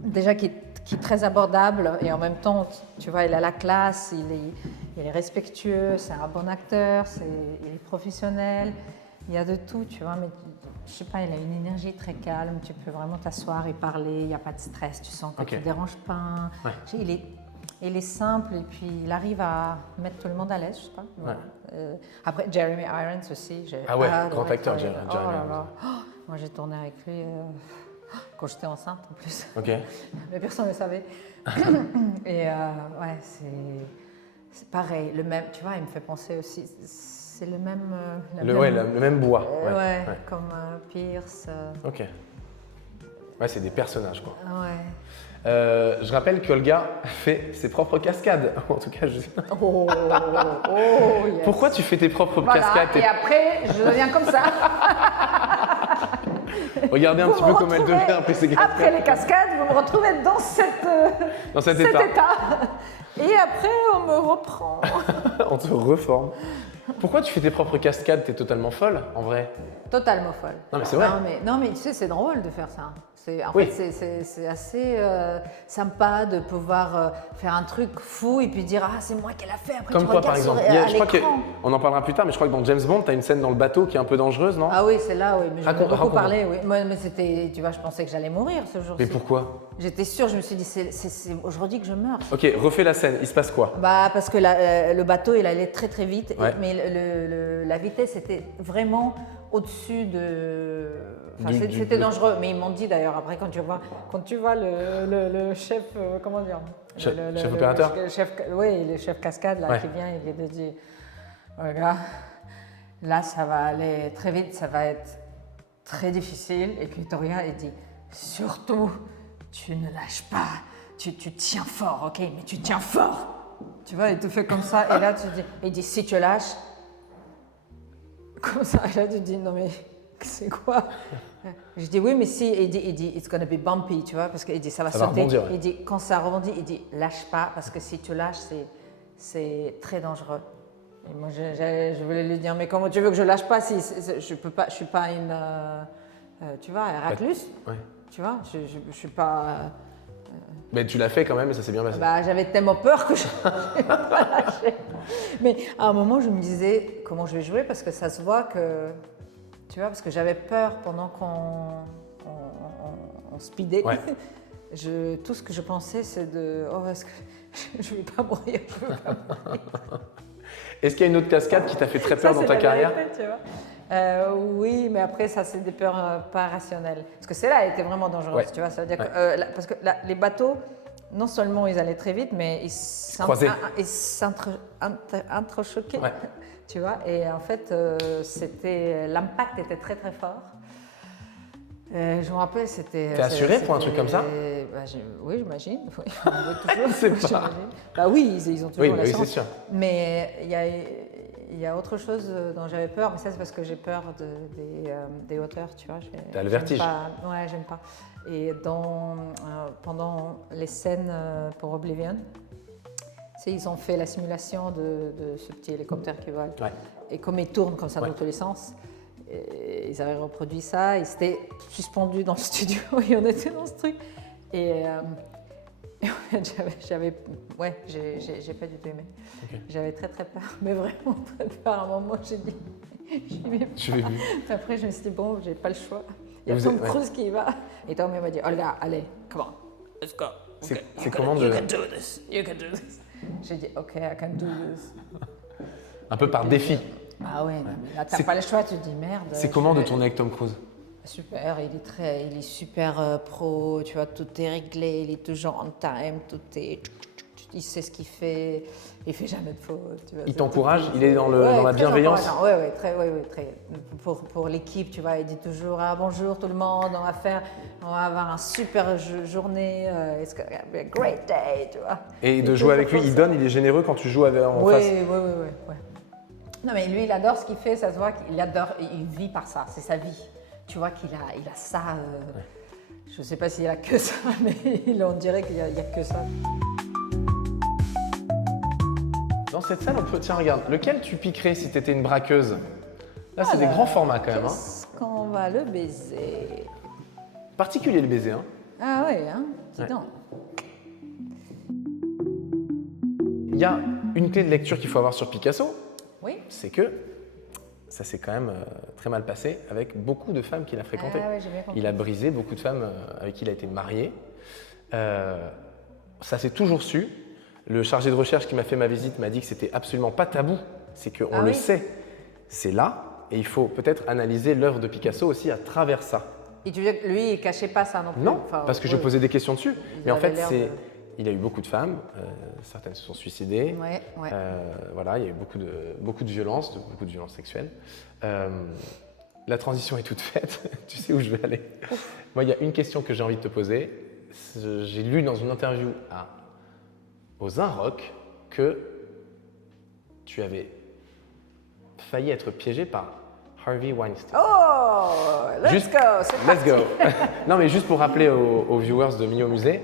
déjà qui est très abordable et en même temps, tu vois, il a la classe, il est respectueux, c'est un bon acteur, il est professionnel. Il y a de tout, tu vois, mais je sais pas, il a une énergie très calme, tu peux vraiment t'asseoir et parler, il n'y a pas de stress, tu sens que tu ne déranges pas. Ouais. Il est simple et puis il arrive à mettre tout le monde à l'aise, je sais pas. Voilà. Ouais. Après, Jeremy Irons aussi. Ah ouais, grand acteur, Jeremy Irons. Moi, j'ai tourné avec lui quand j'étais enceinte en plus. Ok. Mais personne ne le savait. Et ouais, c'est pareil, le même, tu vois, il me fait penser aussi. C'est le même. Le même bois. Ouais, comme Pierce. Ok. Ouais, c'est des personnages quoi. Ouais. Je rappelle qu'Olga fait ses propres cascades. En tout cas, yes. Pourquoi tu fais tes propres cascades? Et après, je deviens comme ça. Regardez un petit peu comme elle devient après ses cascades. Après les cascades, vous me retrouvez dans cet état. Et après, on me reprend. On te reforme. Pourquoi tu fais tes propres cascades? T'es totalement folle, en vrai. Totalement folle. Non, mais c'est vrai. Non, mais tu sais, c'est drôle de faire ça. En fait, c'est assez sympa de pouvoir faire un truc fou et puis dire « Ah, c'est moi qui l'ai fait ». Après, comme tu quoi, par exemple? je crois on en parlera plus tard, mais je crois que dans James Bond, tu as une scène dans le bateau qui est un peu dangereuse, non? Ah oui, c'est là, oui. Mais j'en ai beaucoup parlé, oui. Mais c'était, tu vois, je pensais que j'allais mourir ce jour-ci. Mais pourquoi? J'étais sûre, je me suis dit, c'est aujourd'hui que je meurs. Ok, refais la scène, il se passe quoi? Bah, parce que le bateau, il allait très très vite, ouais. Mais la vitesse était vraiment au-dessus de... Enfin, c'était dangereux, mais ils m'ont dit d'ailleurs, après quand tu vois le chef, comment dire? Chef opérateur? Oui, le chef cascade là, qui vient, il te dit, regarde, là ça va aller très vite, ça va être très difficile, et puis il te regarde et dit, surtout, tu ne lâches pas. Tu tiens fort, ok, mais tu tiens fort. Tu vois, il te fait comme ça. Et là, il dit, si tu lâches, comme ça. Et là, tu dis, non mais, c'est quoi? Je dis, oui, mais si. Il dit, it's gonna be bumpy, tu vois, parce qu'il dit, ça va sauter. Rebondir, ouais. Il dit, quand ça rebondit, il dit, lâche pas, parce que si tu lâches, c'est très dangereux. Et moi, je voulais lui dire, mais comment tu veux que je lâche pas si je peux pas, je suis pas une, tu vois, Héraclus. Ouais. Tu vois, je suis pas. Mais tu l'as fait quand même et ça s'est bien passé. Bah, j'avais tellement peur que je n'ai pas lâché. Mais à un moment, je me disais comment je vais jouer parce que ça se voit que. Tu vois, parce que j'avais peur pendant qu'on speedait. Ouais. Tout ce que je pensais, c'est de. Oh, est-ce que je ne vais pas mourir, je veux pas mourir. Est-ce qu'il y a une autre cascade qui t'a fait très peur dans ta carrière? Vérité, tu vois. Oui, mais après, ça, c'est des peurs pas rationnelles. Parce que celle-là, elle était vraiment dangereuse, Ouais. tu vois. Ça veut dire Ouais. que, parce que les bateaux, non seulement ils allaient très vite, mais ils s'entrechoquaient, Ouais. tu vois. Et en fait, l'impact était très, très fort. Je me rappelle, c'était. T'es assuré pour un truc comme ça? Oui, j'imagine. Oui, on veut toujours, C'est pas. j'imagine. Bah oui, ils ont toujours Oui, mais oui, l'assurance. c'est sûr. Mais il y a autre chose dont j'avais peur, mais ça c'est parce que j'ai peur des hauteurs, tu vois. T'as le vertige. Ouais, j'aime pas. Et pendant les scènes pour Oblivion, ils ont fait la simulation de ce petit hélicoptère qui vole. Ouais. Et comme il tourne comme ça Ouais. dans tous les sens, et ils avaient reproduit ça, ils s'étaient suspendus dans le studio et on était dans ce truc. Et en fait, j'ai pas du tout aimé. Ok. J'avais très très peur, mais vraiment très peur. À un moment, j'ai dit, j'y vais pas. Je vais plus. Après, je me suis dit, bon, j'ai pas le choix. Il y a Vous Tom êtes- ouais. Cruise qui y va. Et Tom il m'a dit, Olga, allez, come on, let's go. C'est- Okay, c'est comment de- You can do this, you can do this. J'ai dit, ok, I can do this. Un peu par défi. Ah ouais, non, mais là, t'as C'est- pas le choix, tu te dis, merde. C'est comment de tourner avec Tom Cruise? Super, il est super pro, tu vois, tout est réglé, il est toujours on time, il sait ce qu'il fait, il fait jamais de faute. Tu vois, Il t'encourage, il est dans la très bienveillance. encourageant. Très. Pour l'équipe, tu vois, il dit toujours bonjour tout le monde, on va avoir une super journée, it's gonna be a great day, tu vois. Et de Il jouer est avec lui, toujours il comme donne, il est généreux quand tu joues en ça. face. Oui. Non, mais lui, il adore ce qu'il fait, ça se voit qu'il adore, il vit par ça, c'est sa vie. Tu vois qu'il a ça. Je ne sais pas s'il a que ça, mais on dirait qu'il n'y a que ça. Dans cette salle, on peut. Tiens, regarde, lequel tu piquerais si tu étais une braqueuse? Là, c'est des grands formats quand même. Hein. Qu'est-ce qu'on va le baiser? Particulier le baiser. Hein. Ah oui, hein? Dis Ouais. donc. Il y a une clé de lecture qu'il faut avoir sur Picasso, Oui? c'est que ça s'est quand même très mal passé avec beaucoup de femmes qu'il a fréquentées. Ah ouais, j'ai bien compris. Il a brisé beaucoup de femmes avec qui il a été marié. Ça s'est toujours su. Le chargé de recherche qui m'a fait ma visite m'a dit que c'était absolument pas tabou. C'est qu'on le oui sait, c'est là, et il faut peut-être analyser l'œuvre de Picasso aussi à travers ça. Et tu veux dire que lui, il ne cachait pas ça non plus? Non, Enfin, parce que je oui. posais des questions dessus. Il Mais en avait fait, l'air il a eu beaucoup de femmes, certaines se sont suicidées. Ouais. Voilà, il y a eu beaucoup de violences, beaucoup de violences sexuelles. La transition est toute faite. Tu sais où je vais aller. Moi, il y a une question que j'ai envie de te poser. J'ai lu dans une interview aux Inrocks que tu avais failli être piégé par Harvey Weinstein. Oh, let's go, c'est Let's parti. go. Non, mais juste pour rappeler aux viewers de Mini au musée,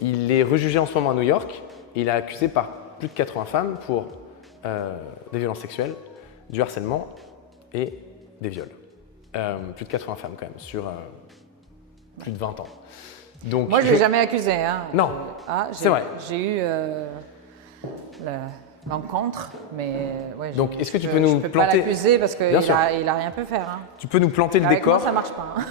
il est rejugé en ce moment à New York. Il est accusé par plus de 80 femmes pour des violences sexuelles, du harcèlement et des viols. Plus de 80 femmes quand même, sur plus de 20 ans. Donc, Moi, je ne l'ai jamais accusé. Hein. Non, c'est vrai. J'ai eu l'encontre, mais ouais, Donc, est-ce que tu je peux nous peux planter- pas l'accuser parce Bien qu'il sûr. a rien pu faire. Hein. Tu peux nous planter le Avec décor. moi, ça marche pas. Hein.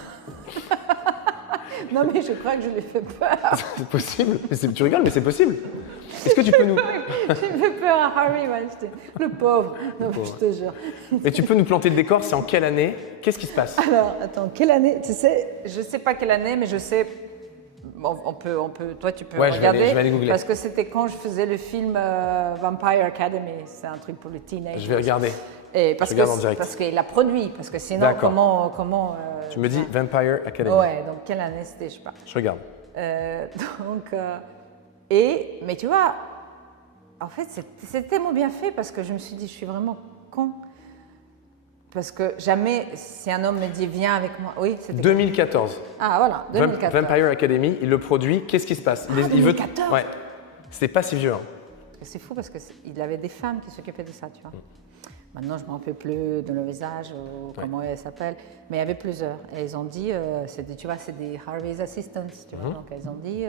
Non, mais je crois que je lui ai fait peur. C'est possible. Tu rigoles, mais c'est possible. Est-ce que tu peux nous... J'ai fait peur à Harvey Weinstein, le pauvre. Non, je te jure. Mais tu peux nous planter le décor, c'est en quelle année? Qu'est-ce qui se passe? Alors, attends, quelle année? Tu sais, je sais pas quelle année, mais je sais. On peut. Toi, tu peux Ouais, je vais regarder. aller googler. Parce que c'était quand je faisais le film Vampire Academy. C'est un truc pour les teenagers. Je vais regarder. Et Je regarde en direct. parce qu'il a produit, parce que sinon, D'accord. comment Tu me dis Vampire Academy. Ouais, donc quelle année c'était, je sais pas. Je regarde. Donc, mais tu vois, en fait, c'était tellement bien fait parce que je me suis dit, je suis vraiment con. Parce que jamais, si un homme me dit, viens avec moi. Oui, c'était. 2014. Ah, voilà, 2014. Vampire Academy, il le produit. Qu'est-ce qui se passe? Il veut. 2014. Ouais. C'était pas si vieux. Hein. C'est fou parce qu'il avait des femmes qui s'occupaient de ça, tu vois. Maintenant, je ne me rappelle plus de leur visage ou comment elles s'appellent, mais il y avait plusieurs. Et ils ont dit, tu vois, c'est des Harvey's Assistants, tu vois. Donc, ils ont dit,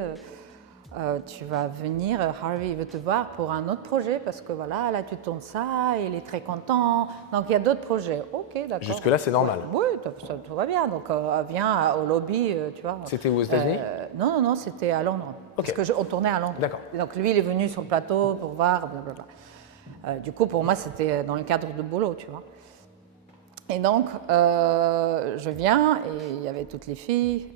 tu vas venir, Harvey veut te voir pour un autre projet parce que voilà, là, tu tournes ça, il est très content. Donc, il y a d'autres projets. Ok, d'accord. Jusque-là, c'est normal. Oui, ça, tout va bien. Donc, viens au lobby, tu vois. C'était aux États-Unis? Non, c'était à Londres. Ok. Parce qu'on tournait à Londres. D'accord. Et donc, lui, il est venu sur le plateau pour voir, blablabla. Du coup, pour moi, c'était dans le cadre de boulot, tu vois. Et donc, je viens et il y avait toutes les filles,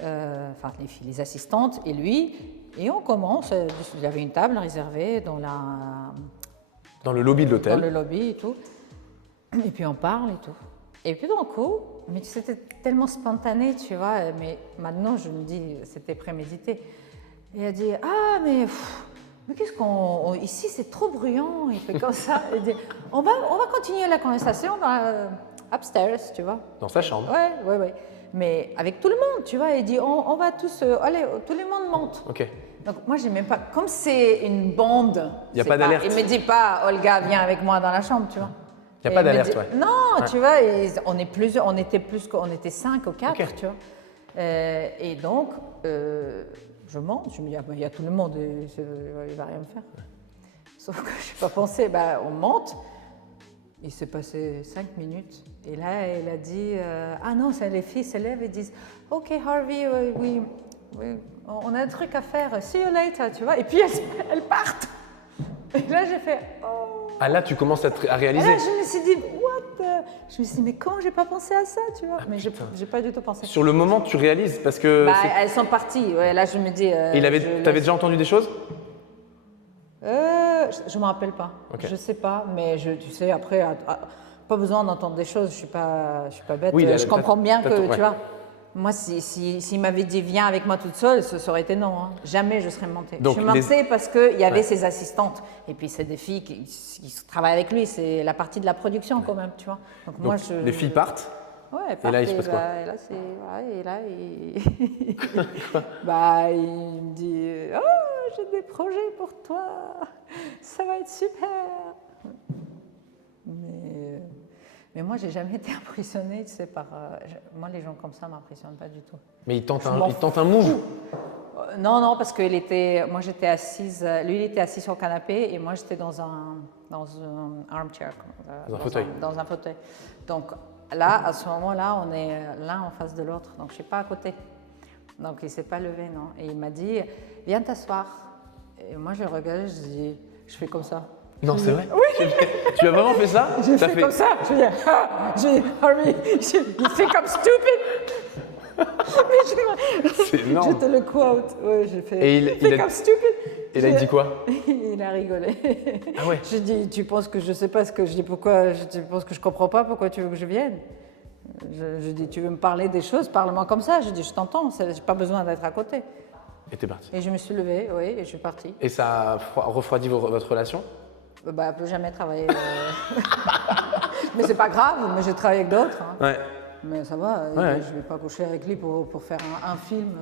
les assistantes et lui, et on commence. Il y avait une table réservée dans le lobby de l'hôtel. Dans le lobby et tout. Et puis on parle et tout. Et puis d'un coup, mais c'était tellement spontané, tu vois. Mais maintenant, je me dis, c'était prémédité. Et elle dit, ah, mais qu'est-ce qu'on. Ici, c'est trop bruyant. Il fait comme ça. Il dit, on va continuer la conversation upstairs, tu vois. Dans sa chambre. Ouais. Mais avec tout le monde, tu vois. Il dit, on va tous. Allez, tout le monde monte. Ok. Donc, moi, j'ai même pas. Comme c'est une bande. Il n'y a pas d'alerte. Il ne me dit pas, Olga, viens avec moi dans la chambre, tu vois. Il n'y a pas d'alerte, ouais. Non, tu vois, on était 5 ou 4, Okay. tu vois. Et donc, je monte, je me dis, il y a tout le monde, il ne va rien me faire. Sauf que je n'ai pas pensé, on monte, il s'est passé 5 minutes. Et là, elle a dit, ah non, les filles se lèvent et disent, OK, Harvey, oui, on a un truc à faire, see you later, tu vois. Et puis, elles partent. Et là, j'ai fait, oh. Ah là, tu commences à réaliser. Et là, je me suis dit, je me suis dit, mais comment j'ai pas pensé à ça, tu vois. Mais j'ai pas du tout pensé. Sur le moment, tu réalises parce que. Elles sont parties. Ouais, là, je me dis. T'avais déjà entendu des choses? Je me rappelle pas. Okay. Je sais pas, mais tu sais, après, pas besoin d'entendre des choses. Je suis pas bête. Oui, je comprends bien que, tu vois. Moi, s'il m'avait dit viens avec moi toute seule, ça aurait été non. Hein. Jamais je serais montée. Donc, je suis montée parce qu'il y avait ses assistantes. Et puis, c'est des filles qui travaillent avec lui. C'est la partie de la production quand même, tu vois. Donc moi, les filles partent. Ouais, et là, il se passe quoi? Et là, il me dit oh, j'ai des projets pour toi. Ça va être super. Mais moi, j'ai jamais été impressionnée, tu sais, moi, les gens comme ça m'impressionnent pas du tout. Mais il tente un move. Non, parce que moi, j'étais assise, lui, il était assis sur le canapé et moi, j'étais dans un armchair, dans un fauteuil. Donc là, à ce moment-là, on est l'un en face de l'autre, donc je suis pas à côté. Donc il s'est pas levé, non. Et il m'a dit, viens t'asseoir. Et moi, je le regarde, je fais comme ça. Non, c'est vrai? Oui. Tu as vraiment fait ça? J'ai fait comme ça. Harvey, il fait comme stupid. C'est énorme. Je te le quote. Ouais, j'ai fait. Et il a comme stupid. Et là, il dit quoi? Il a rigolé. Ah ouais? Je dis, tu penses que je sais pas ce que je dis, pourquoi? Tu penses que je comprends pas pourquoi tu veux que je vienne? Je dis, tu veux me parler des choses, parle-moi comme ça. Je dis, je t'entends, j'ai pas besoin d'être à côté. Et t'es parti? Et je me suis levée, oui, et je suis partie. Et ça a refroidi votre relation? Plus jamais travailler. Mais c'est pas grave, mais j'ai travaillé avec d'autres. Hein. Ouais. Mais ça va, je vais pas coucher avec lui pour faire un film.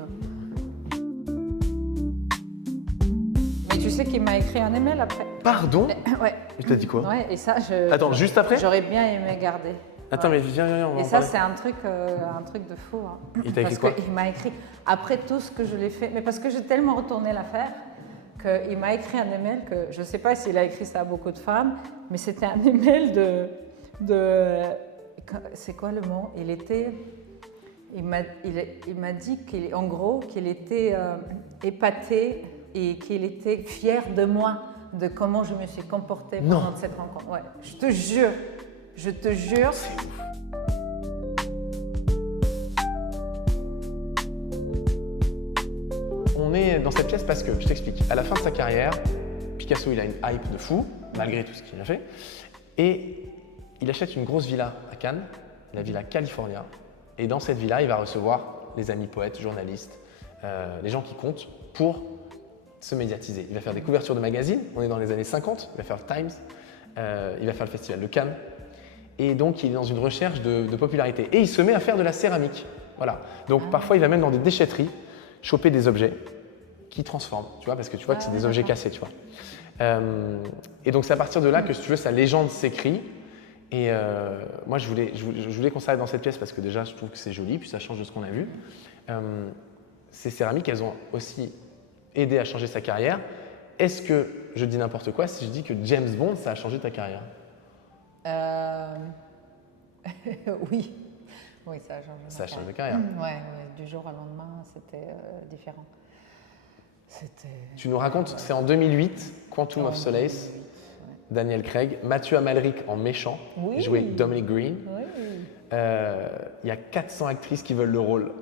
Mais tu sais qu'il m'a écrit un email après. Pardon? Ouais. Il t'a dit quoi? Ouais, et ça, Attends, juste après? J'aurais bien aimé garder. Attends, mais viens, on va en Et ça, parler. c'est un truc de fou. Hein. Il t'a écrit quoi? Il m'a écrit, après tout ce que je l'ai fait, mais parce que j'ai tellement retourné l'affaire, qu'il m'a écrit un email que je ne sais pas s'il a écrit ça à beaucoup de femmes, mais c'était un email c'est quoi le mot? Il m'a dit qu'en gros, qu'il était épaté et qu'il était fier de moi, de comment je me suis comportée pendant cette rencontre. Ouais, je te jure. On est dans cette pièce parce que, je t'explique, à la fin de sa carrière, Picasso, il a une hype de fou, malgré tout ce qu'il a fait. Et il achète une grosse villa à Cannes, la villa California. Et dans cette villa, il va recevoir les amis poètes, journalistes, les gens qui comptent pour se médiatiser. Il va faire des couvertures de magazines, on est dans les années 50, il va faire Times, il va faire le festival de Cannes. Et donc, il est dans une recherche de popularité. Et il se met à faire de la céramique. Voilà. Donc, parfois, il va même dans des déchetteries choper des objets qu'il transforme, tu vois, parce que tu vois que c'est des objets cassés, tu vois. Et donc, c'est à partir de là que, si tu veux, sa légende s'écrit. Et moi, je voulais qu'on s'arrête dans cette pièce parce que déjà, je trouve que c'est joli, puis ça change de ce qu'on a vu. Ces céramiques, elles ont aussi aidé à changer sa carrière. Est-ce que je dis n'importe quoi si je dis que James Bond, ça a changé ta carrière? Oui. Oui, ça a changé. Ça a changé de carrière. Ouais, du jour au lendemain, c'était différent. Tu nous racontes, c'est en 2008, Quantum of Solace, Daniel Craig, Mathieu Amalric en méchant, joué Dominic Green. Il y a 400 actrices qui veulent le rôle.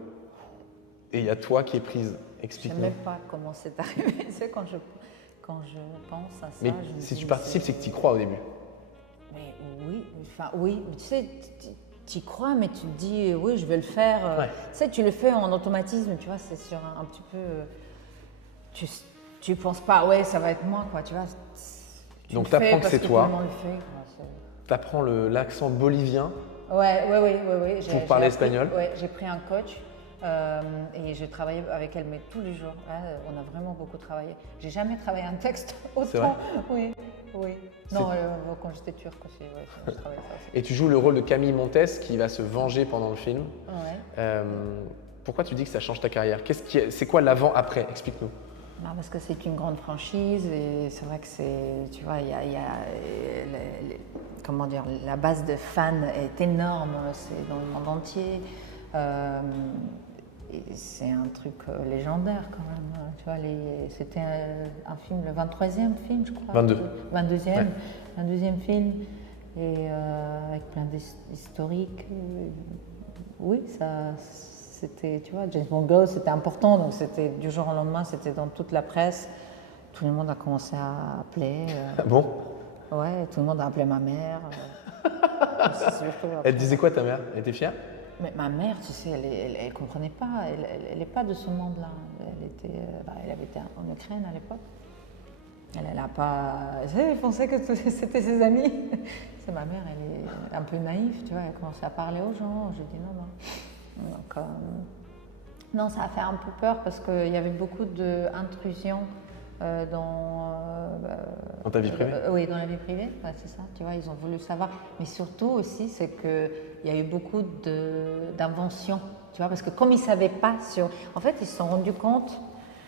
Et il y a toi qui es prise. Explique-nous. Je ne sais même pas comment c'est arrivé. C'est quand je pense à ça. Mais si tu participes, c'est que tu y crois au début. Mais oui, tu sais, tu y crois, mais tu te dis, oui, je vais le faire. Tu sais, tu le fais en automatisme, tu vois, c'est sur un petit peu. Tu penses pas, ouais, ça va être moi, quoi, tu vois. Donc tu apprends que c'est toi. Tout le monde le fait. Tu apprends l'accent bolivien. Ouais. Pour parler espagnol. Ouais, j'ai pris un coach. Et j'ai travaillé avec elle, mais tous les jours. Là, on a vraiment beaucoup travaillé. J'ai jamais travaillé un texte autant. Oui. Non, quand j'étais turque aussi, je travaillais ça aussi. Et tu joues le rôle de Camille Montes qui va se venger pendant le film. Ouais. Pourquoi tu dis que ça change ta carrière? C'est quoi l'avant-après? Explique-nous. Non, parce que c'est une grande franchise et c'est vrai que tu vois, il y a comment dire, la base de fans est énorme, c'est dans le monde entier. Et c'est un truc légendaire quand même. Tu vois, c'était un film, le 23e film, je crois. 22e film, et avec plein d'historiques. Oui, c'était, tu vois, James Bond Girl, c'était important, donc c'était du jour au lendemain, c'était dans toute la presse. Tout le monde a commencé à appeler. Ah bon? Ouais, tout le monde a appelé ma mère. Elle te disait quoi, ta mère? Elle était fière? Mais ma mère, tu sais, elle comprenait pas, elle n'est pas de ce monde-là. Elle avait été en Ukraine à l'époque. Elle n'a pas. Elle pensait que c'était ses amis. C'est ma mère, elle est un peu naïve, tu vois, elle commençait à parler aux gens. Je dis non. Donc, non, ça a fait un peu peur parce qu'il y avait beaucoup d'intrusions dans ta vie privée? Oui, dans la vie privée, c'est ça, tu vois, ils ont voulu savoir. Mais surtout aussi, c'est qu'il y a eu beaucoup d'inventions, tu vois, parce que comme ils ne savaient pas En fait, ils se sont rendus compte,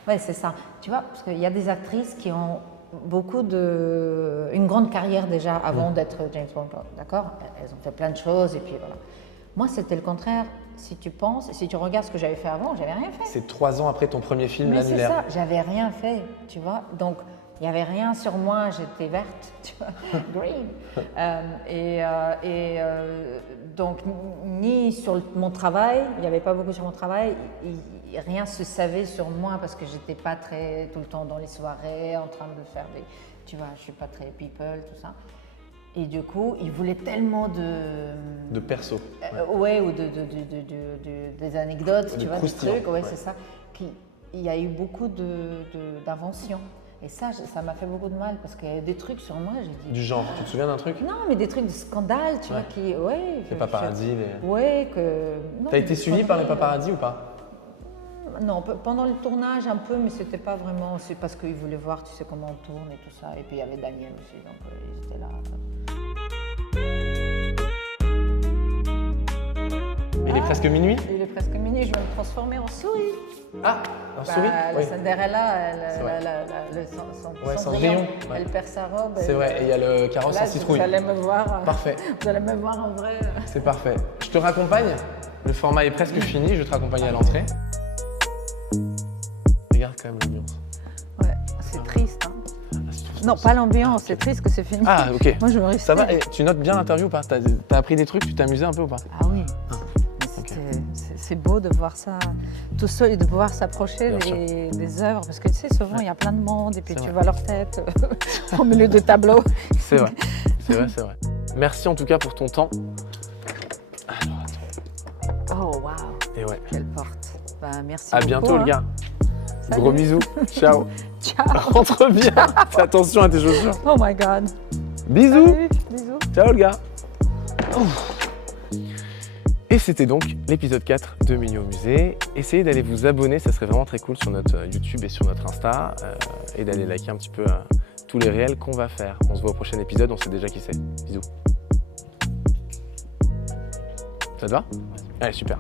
ouais, c'est ça, tu vois, parce qu'il y a des actrices qui ont une grande carrière déjà avant d'être James Bond, d'accord? Elles ont fait plein de choses et puis voilà. Moi, c'était le contraire. Si tu penses, si tu regardes ce que j'avais fait avant, j'avais rien fait. C'est 3 ans après ton premier film, Mais L'Annulaire. c'est ça, j'avais rien fait, tu vois. Donc, il n'y avait rien sur moi, j'étais verte, tu vois, green. Donc, ni sur mon travail, il n'y avait pas beaucoup sur mon travail, rien ne se savait sur moi parce que j'étais pas très tout le temps dans les soirées, en train de faire des. Tu vois, je suis pas très people, tout ça. Et du coup, ils voulaient tellement de perso. Ouais, ou des anecdotes, tu vois, des trucs, ouais, c'est ça. Il y a eu beaucoup d'inventions. Et ça m'a fait beaucoup de mal parce qu'il y a des trucs sur moi, j'ai dit. Du genre, tu te souviens d'un truc? Non, mais des trucs de scandale, tu vois, qui. Ouais. Les paparazzis, Ouais, que. T'as été suivi par les paparazzis ou pas? Non, pendant le tournage un peu, mais c'était pas vraiment. C'est parce qu'ils voulaient voir, tu sais, comment on tourne et tout ça. Et puis il y avait Daniel aussi, donc ils étaient là. Il est presque minuit? Il est presque minuit, je vais me transformer en souris. Ah, en souris? La Cinderella, son Cendrillon, elle perd sa robe. C'est vrai, et il y a le carrosse en citrouille. Vous allez me voir. Parfait. Vous allez me voir en vrai. C'est parfait. Je te raccompagne. Le format est presque fini, je vais te raccompagner à l'entrée. Regarde quand même l'ambiance. Ouais, c'est triste. Hein. Non, pas l'ambiance, c'est triste que c'est fini. Ah, ok. Moi, je me Ça va? Et tu notes bien l'interview ou pas? T'as appris des trucs, tu t'es amusé un peu ou pas? Ah oui. C'est beau de voir ça tout seul et de pouvoir s'approcher des œuvres. Parce que tu sais, souvent, il y a plein de monde et puis tu vois leur tête au milieu de tableaux. C'est vrai, c'est vrai, c'est vrai. Merci en tout cas pour ton temps. Alors, attends. Oh, waouh, Et ouais. quelle porte. Bah, merci À beaucoup, bientôt, hein. le gars. Salut. Gros bisous. Ciao. Ciao. Rentre bien. Fais attention à tes chaussures. Oh my God. Bisous. Salut. Bisous. Ciao, le gars. Et c'était donc l'épisode 4 de Mini au musée. Essayez d'aller vous abonner, ça serait vraiment très cool sur notre YouTube et sur notre Insta. Et d'aller liker un petit peu tous les réels qu'on va faire. On se voit au prochain épisode, on sait déjà qui c'est. Bisous. Ça te va? Allez, super.